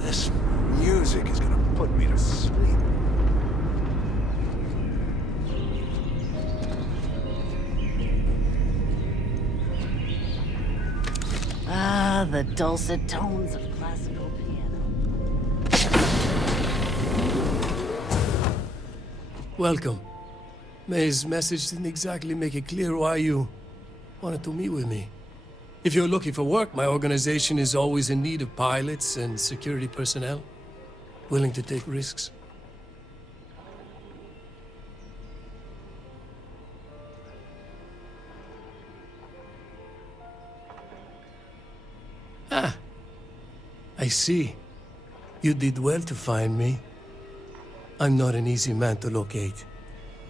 This music is gonna put me to sleep. Ah, the dulcet tones of classical piano. Welcome. May's message didn't exactly make it clear why you wanted to meet with me. If you're looking for work, my organization is always in need of pilots and security personnel, willing to take risks. Ah, I see. You did well to find me. I'm not an easy man to locate.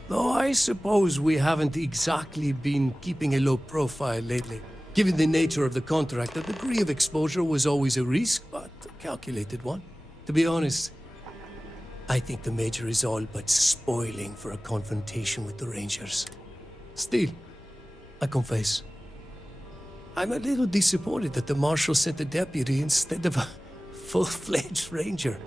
Though I suppose we haven't exactly been keeping a low profile lately. Given the nature of the contract, a degree of exposure was always a risk, but a calculated one. To be honest, I think the Major is all but spoiling for a confrontation with the Rangers. Still, I confess, I'm a little disappointed that the Marshal sent a deputy instead of a full-fledged Ranger.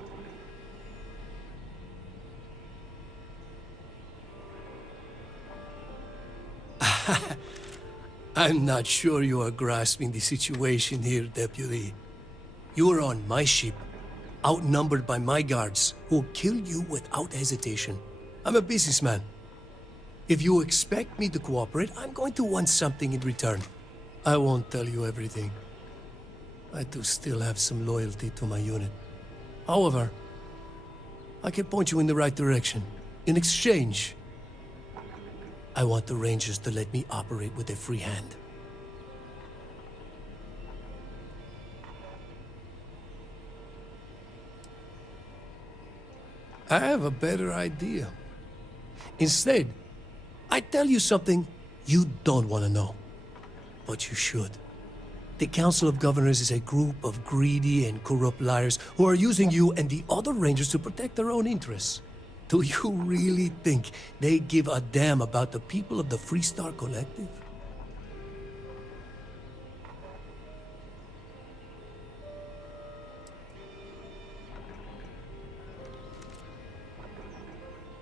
I'm not sure you are grasping the situation here, Deputy. You are on my ship, outnumbered by my guards, who will kill you without hesitation. I'm a businessman. If you expect me to cooperate, I'm going to want something in return. I won't tell you everything. I do still have some loyalty to my unit. However, I can point you in the right direction. In exchange, I want the Rangers to let me operate with a free hand. I have a better idea. Instead, I tell you something you don't want to know. But you should. The Council of Governors is a group of greedy and corrupt liars who are using you and the other Rangers to protect their own interests. Do you really think they give a damn about the people of the Freestar Collective?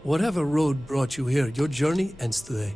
Whatever road brought you here, your journey ends today.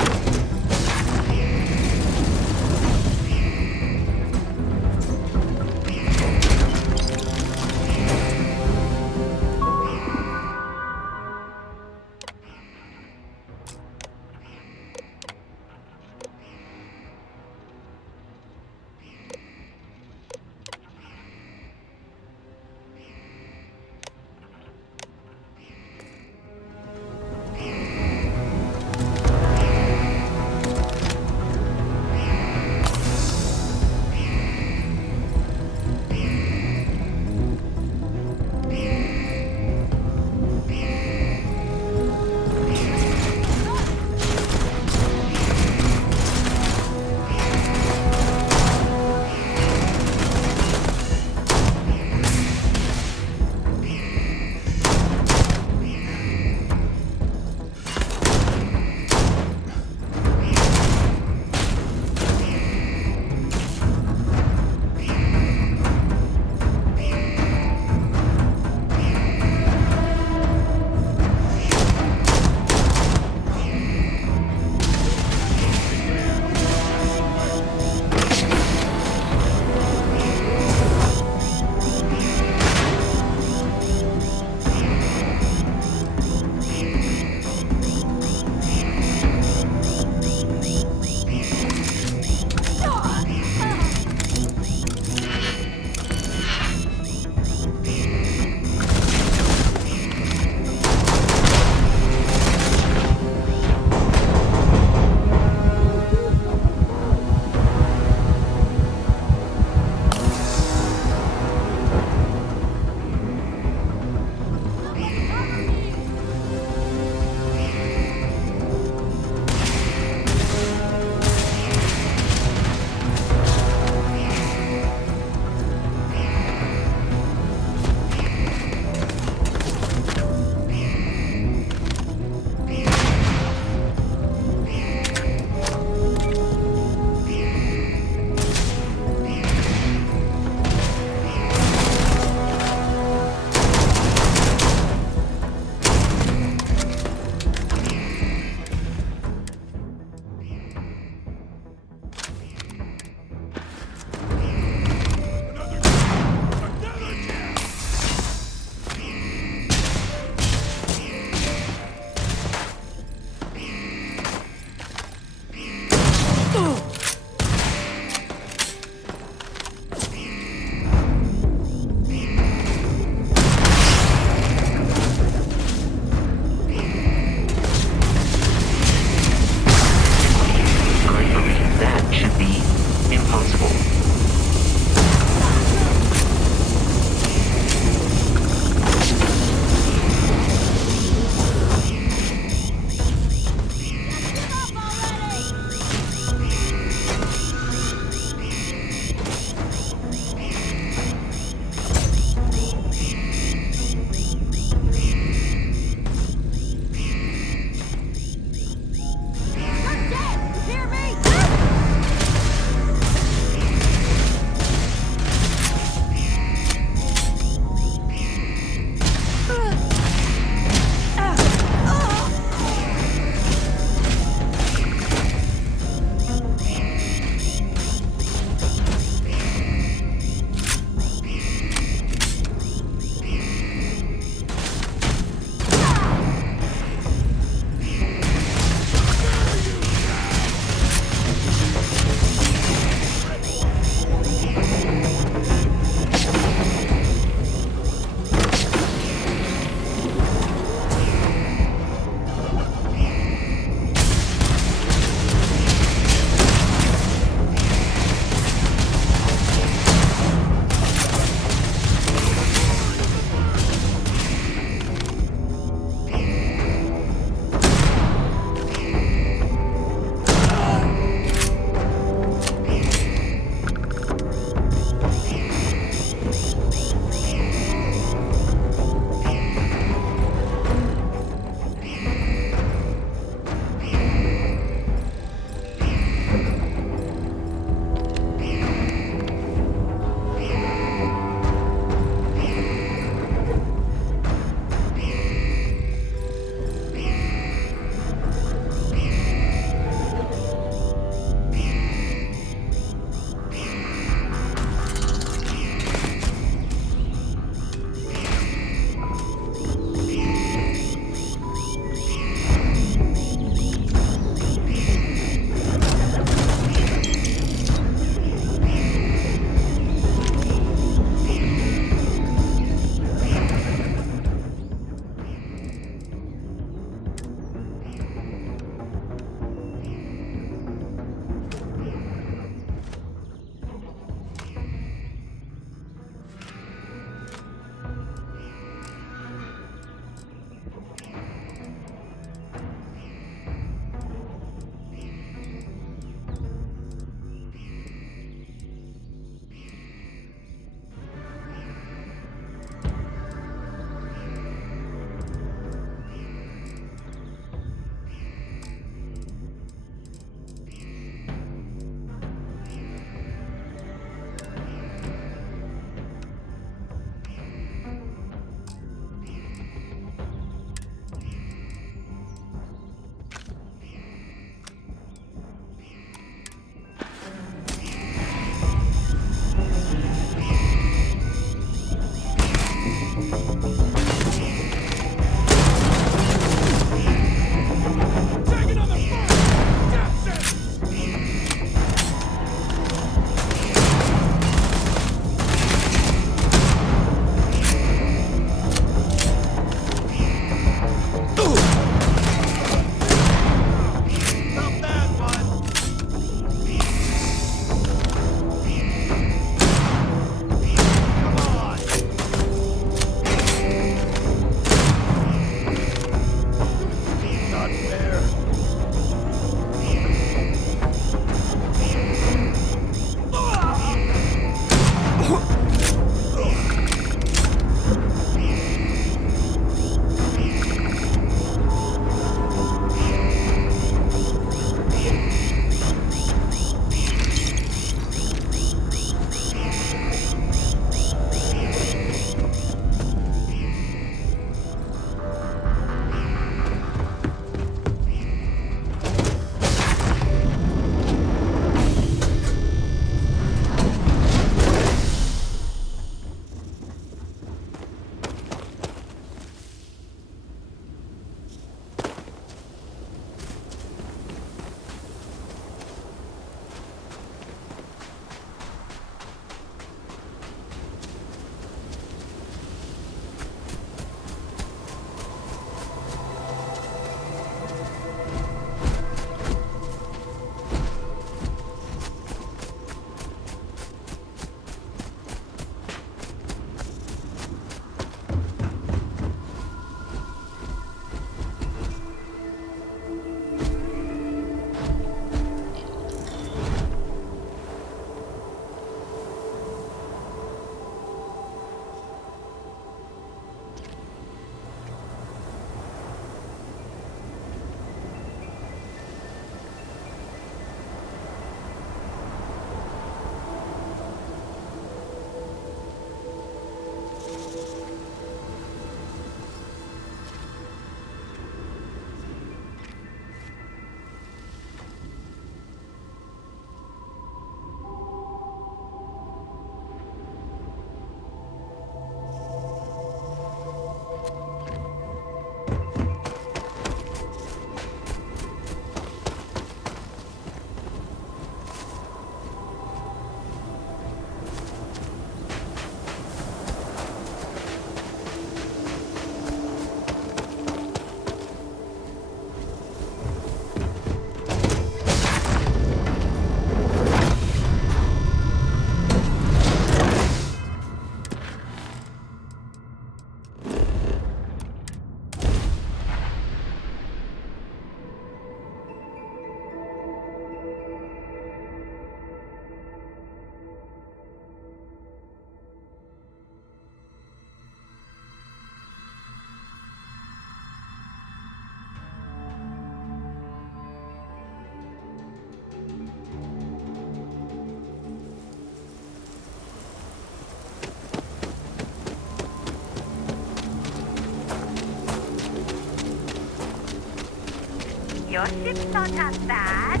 your ship's not half bad.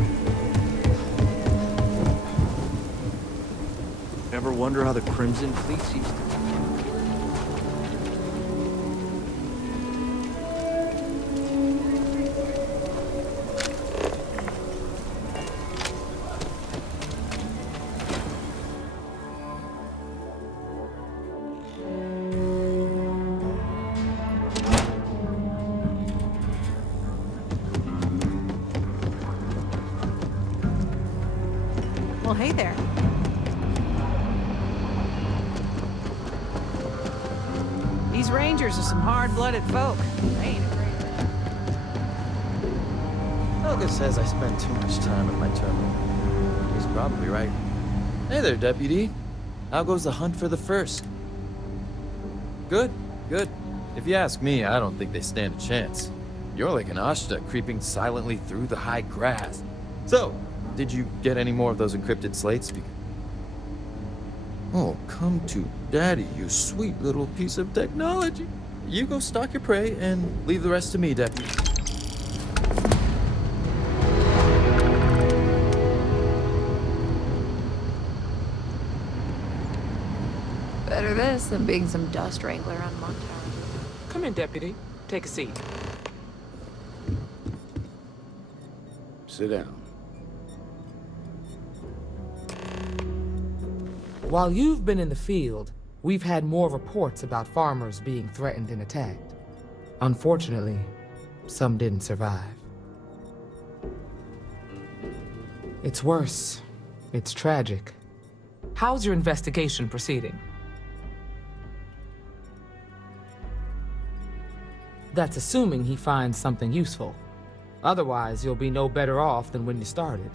Ever wonder how the Crimson Fleet seems to... Well, hey there. These Rangers are some hard-blooded folk. They ain't afraid of that. Helga says I spend too much time at my terminal. He's probably right. Hey there, Deputy. How goes the hunt for the first? Good, good. If you ask me, I don't think they stand a chance. You're like an Ashta creeping silently through the high grass. So, did you get any more of those encrypted slates? Oh, come to Daddy, you sweet little piece of technology. You go stalk your prey and leave the rest to me, Deputy. Better this than being some dust wrangler on Montana. Come in, Deputy. Take a seat. Sit down. While you've been in the field, we've had more reports about farmers being threatened and attacked. Unfortunately, some didn't survive. It's worse. It's tragic. How's your investigation proceeding? That's assuming he finds something useful. Otherwise, you'll be no better off than when you started.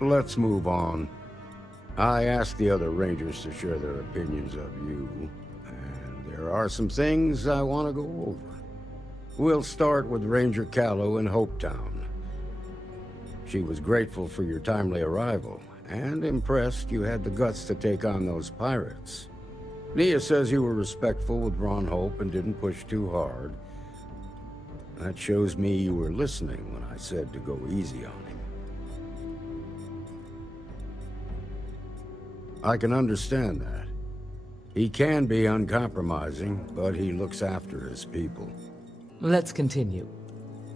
Let's move on. I asked the other Rangers to share their opinions of you, and there are some things I want to go over. We'll start with Ranger Callow in Hopetown. She was grateful for your timely arrival, and impressed you had the guts to take on those pirates. Nia says you were respectful with Ron Hope and didn't push too hard. That shows me you were listening when I said to go easy on him. I can understand that. He can be uncompromising, but he looks after his people. Let's continue.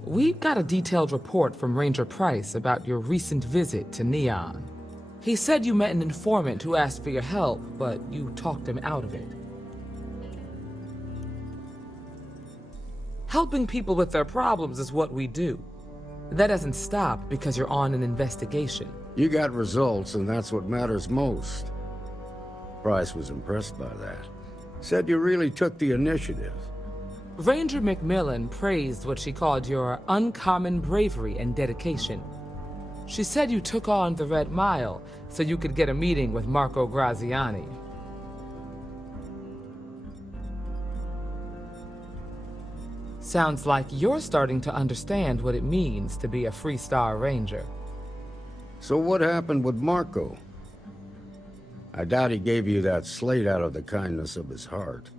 We've got a detailed report from Ranger Price about your recent visit to Neon. He said you met an informant who asked for your help, but you talked him out of it. Helping people with their problems is what we do. That doesn't stop because you're on an investigation. You got results, and that's what matters most. Price was impressed by that. Said you really took the initiative. Ranger McMillan praised what she called your uncommon bravery and dedication. She said you took on the Red Mile so you could get a meeting with Marco Graziani. Sounds like you're starting to understand what it means to be a Freestar Ranger. So what happened with Marco? I doubt he gave you that slate out of the kindness of his heart.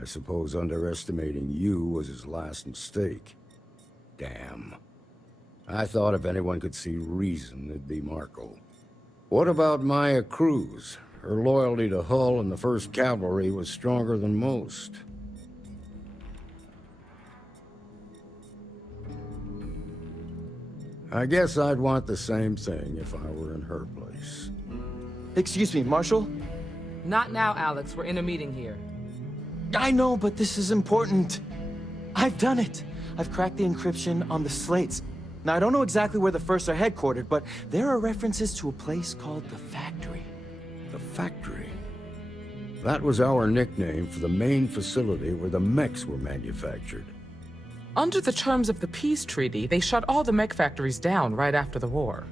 I suppose underestimating you was his last mistake. Damn. I thought if anyone could see reason, it'd be Marco. What about Maya Cruz? Her loyalty to Hull and the 1st Cavalry was stronger than most. I guess I'd want the same thing if I were in her place. Excuse me, Marshal? Not now, Alex. We're in a meeting here. I know, but this is important. I've done it. I've cracked the encryption on the slates. Now, I don't know exactly where the First are headquartered, but there are references to a place called the Factory. The Factory? That was our nickname for the main facility where the mechs were manufactured. Under the terms of the peace treaty, they shut all the mech factories down right after the war.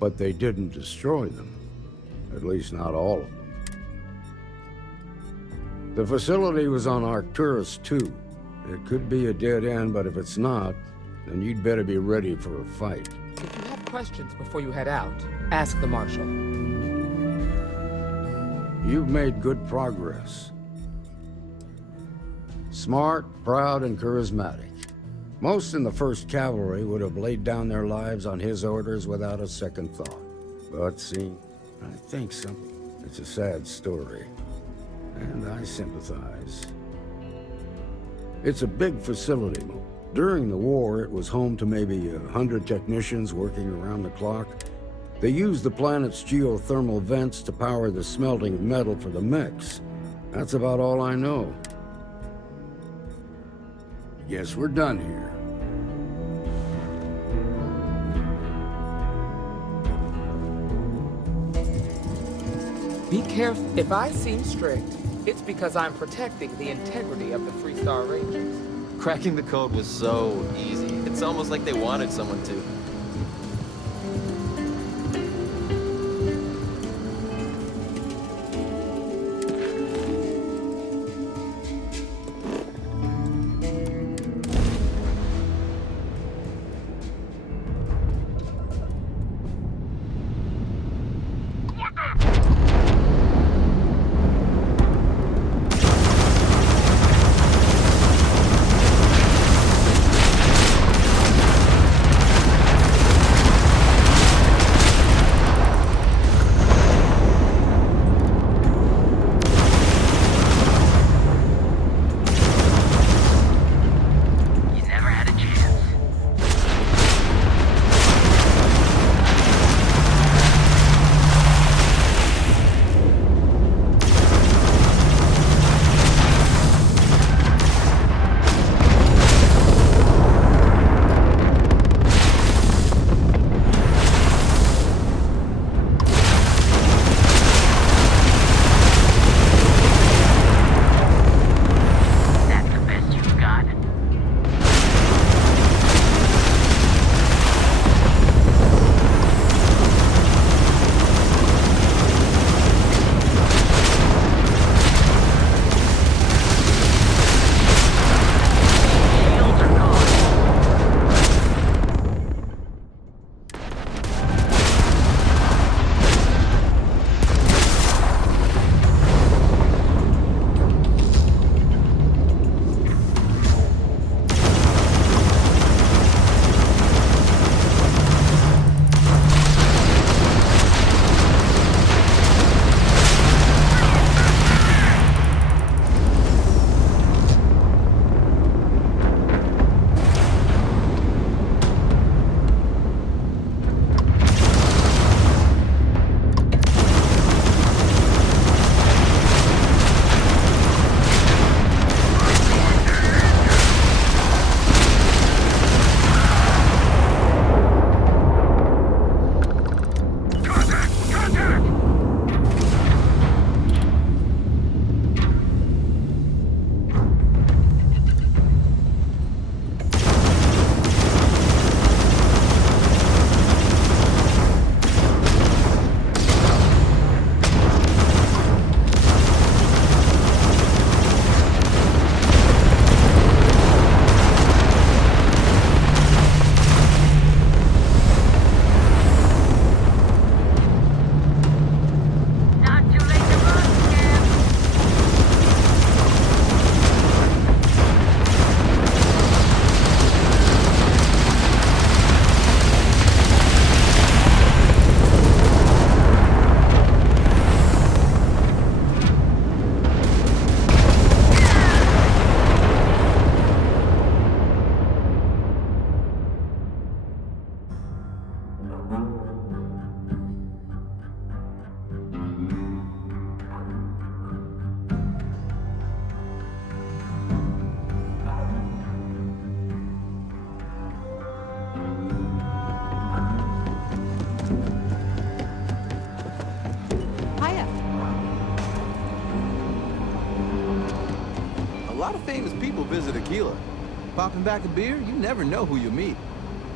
But they didn't destroy them. At least not all of them. The facility was on Arcturus 2. It could be a dead end, but if it's not, then you'd better be ready for a fight. If you have questions before you head out, ask the Marshal. You've made good progress. Smart, proud, and charismatic. Most in the 1st Cavalry would have laid down their lives on his orders without a second thought. But see, I think so. It's a sad story, and I sympathize. It's a big facility. During the war, it was home to maybe 100 technicians working around the clock. They used the planet's geothermal vents to power the smelting of metal for the mechs. That's about all I know. Guess we're done here. Be careful. If I seem strict, it's because I'm protecting the integrity of the Freestar Rangers. Cracking the code was so easy. It's almost like they wanted someone to. A lot of famous people visit Aquila. Popping back a beer, you never know who you meet.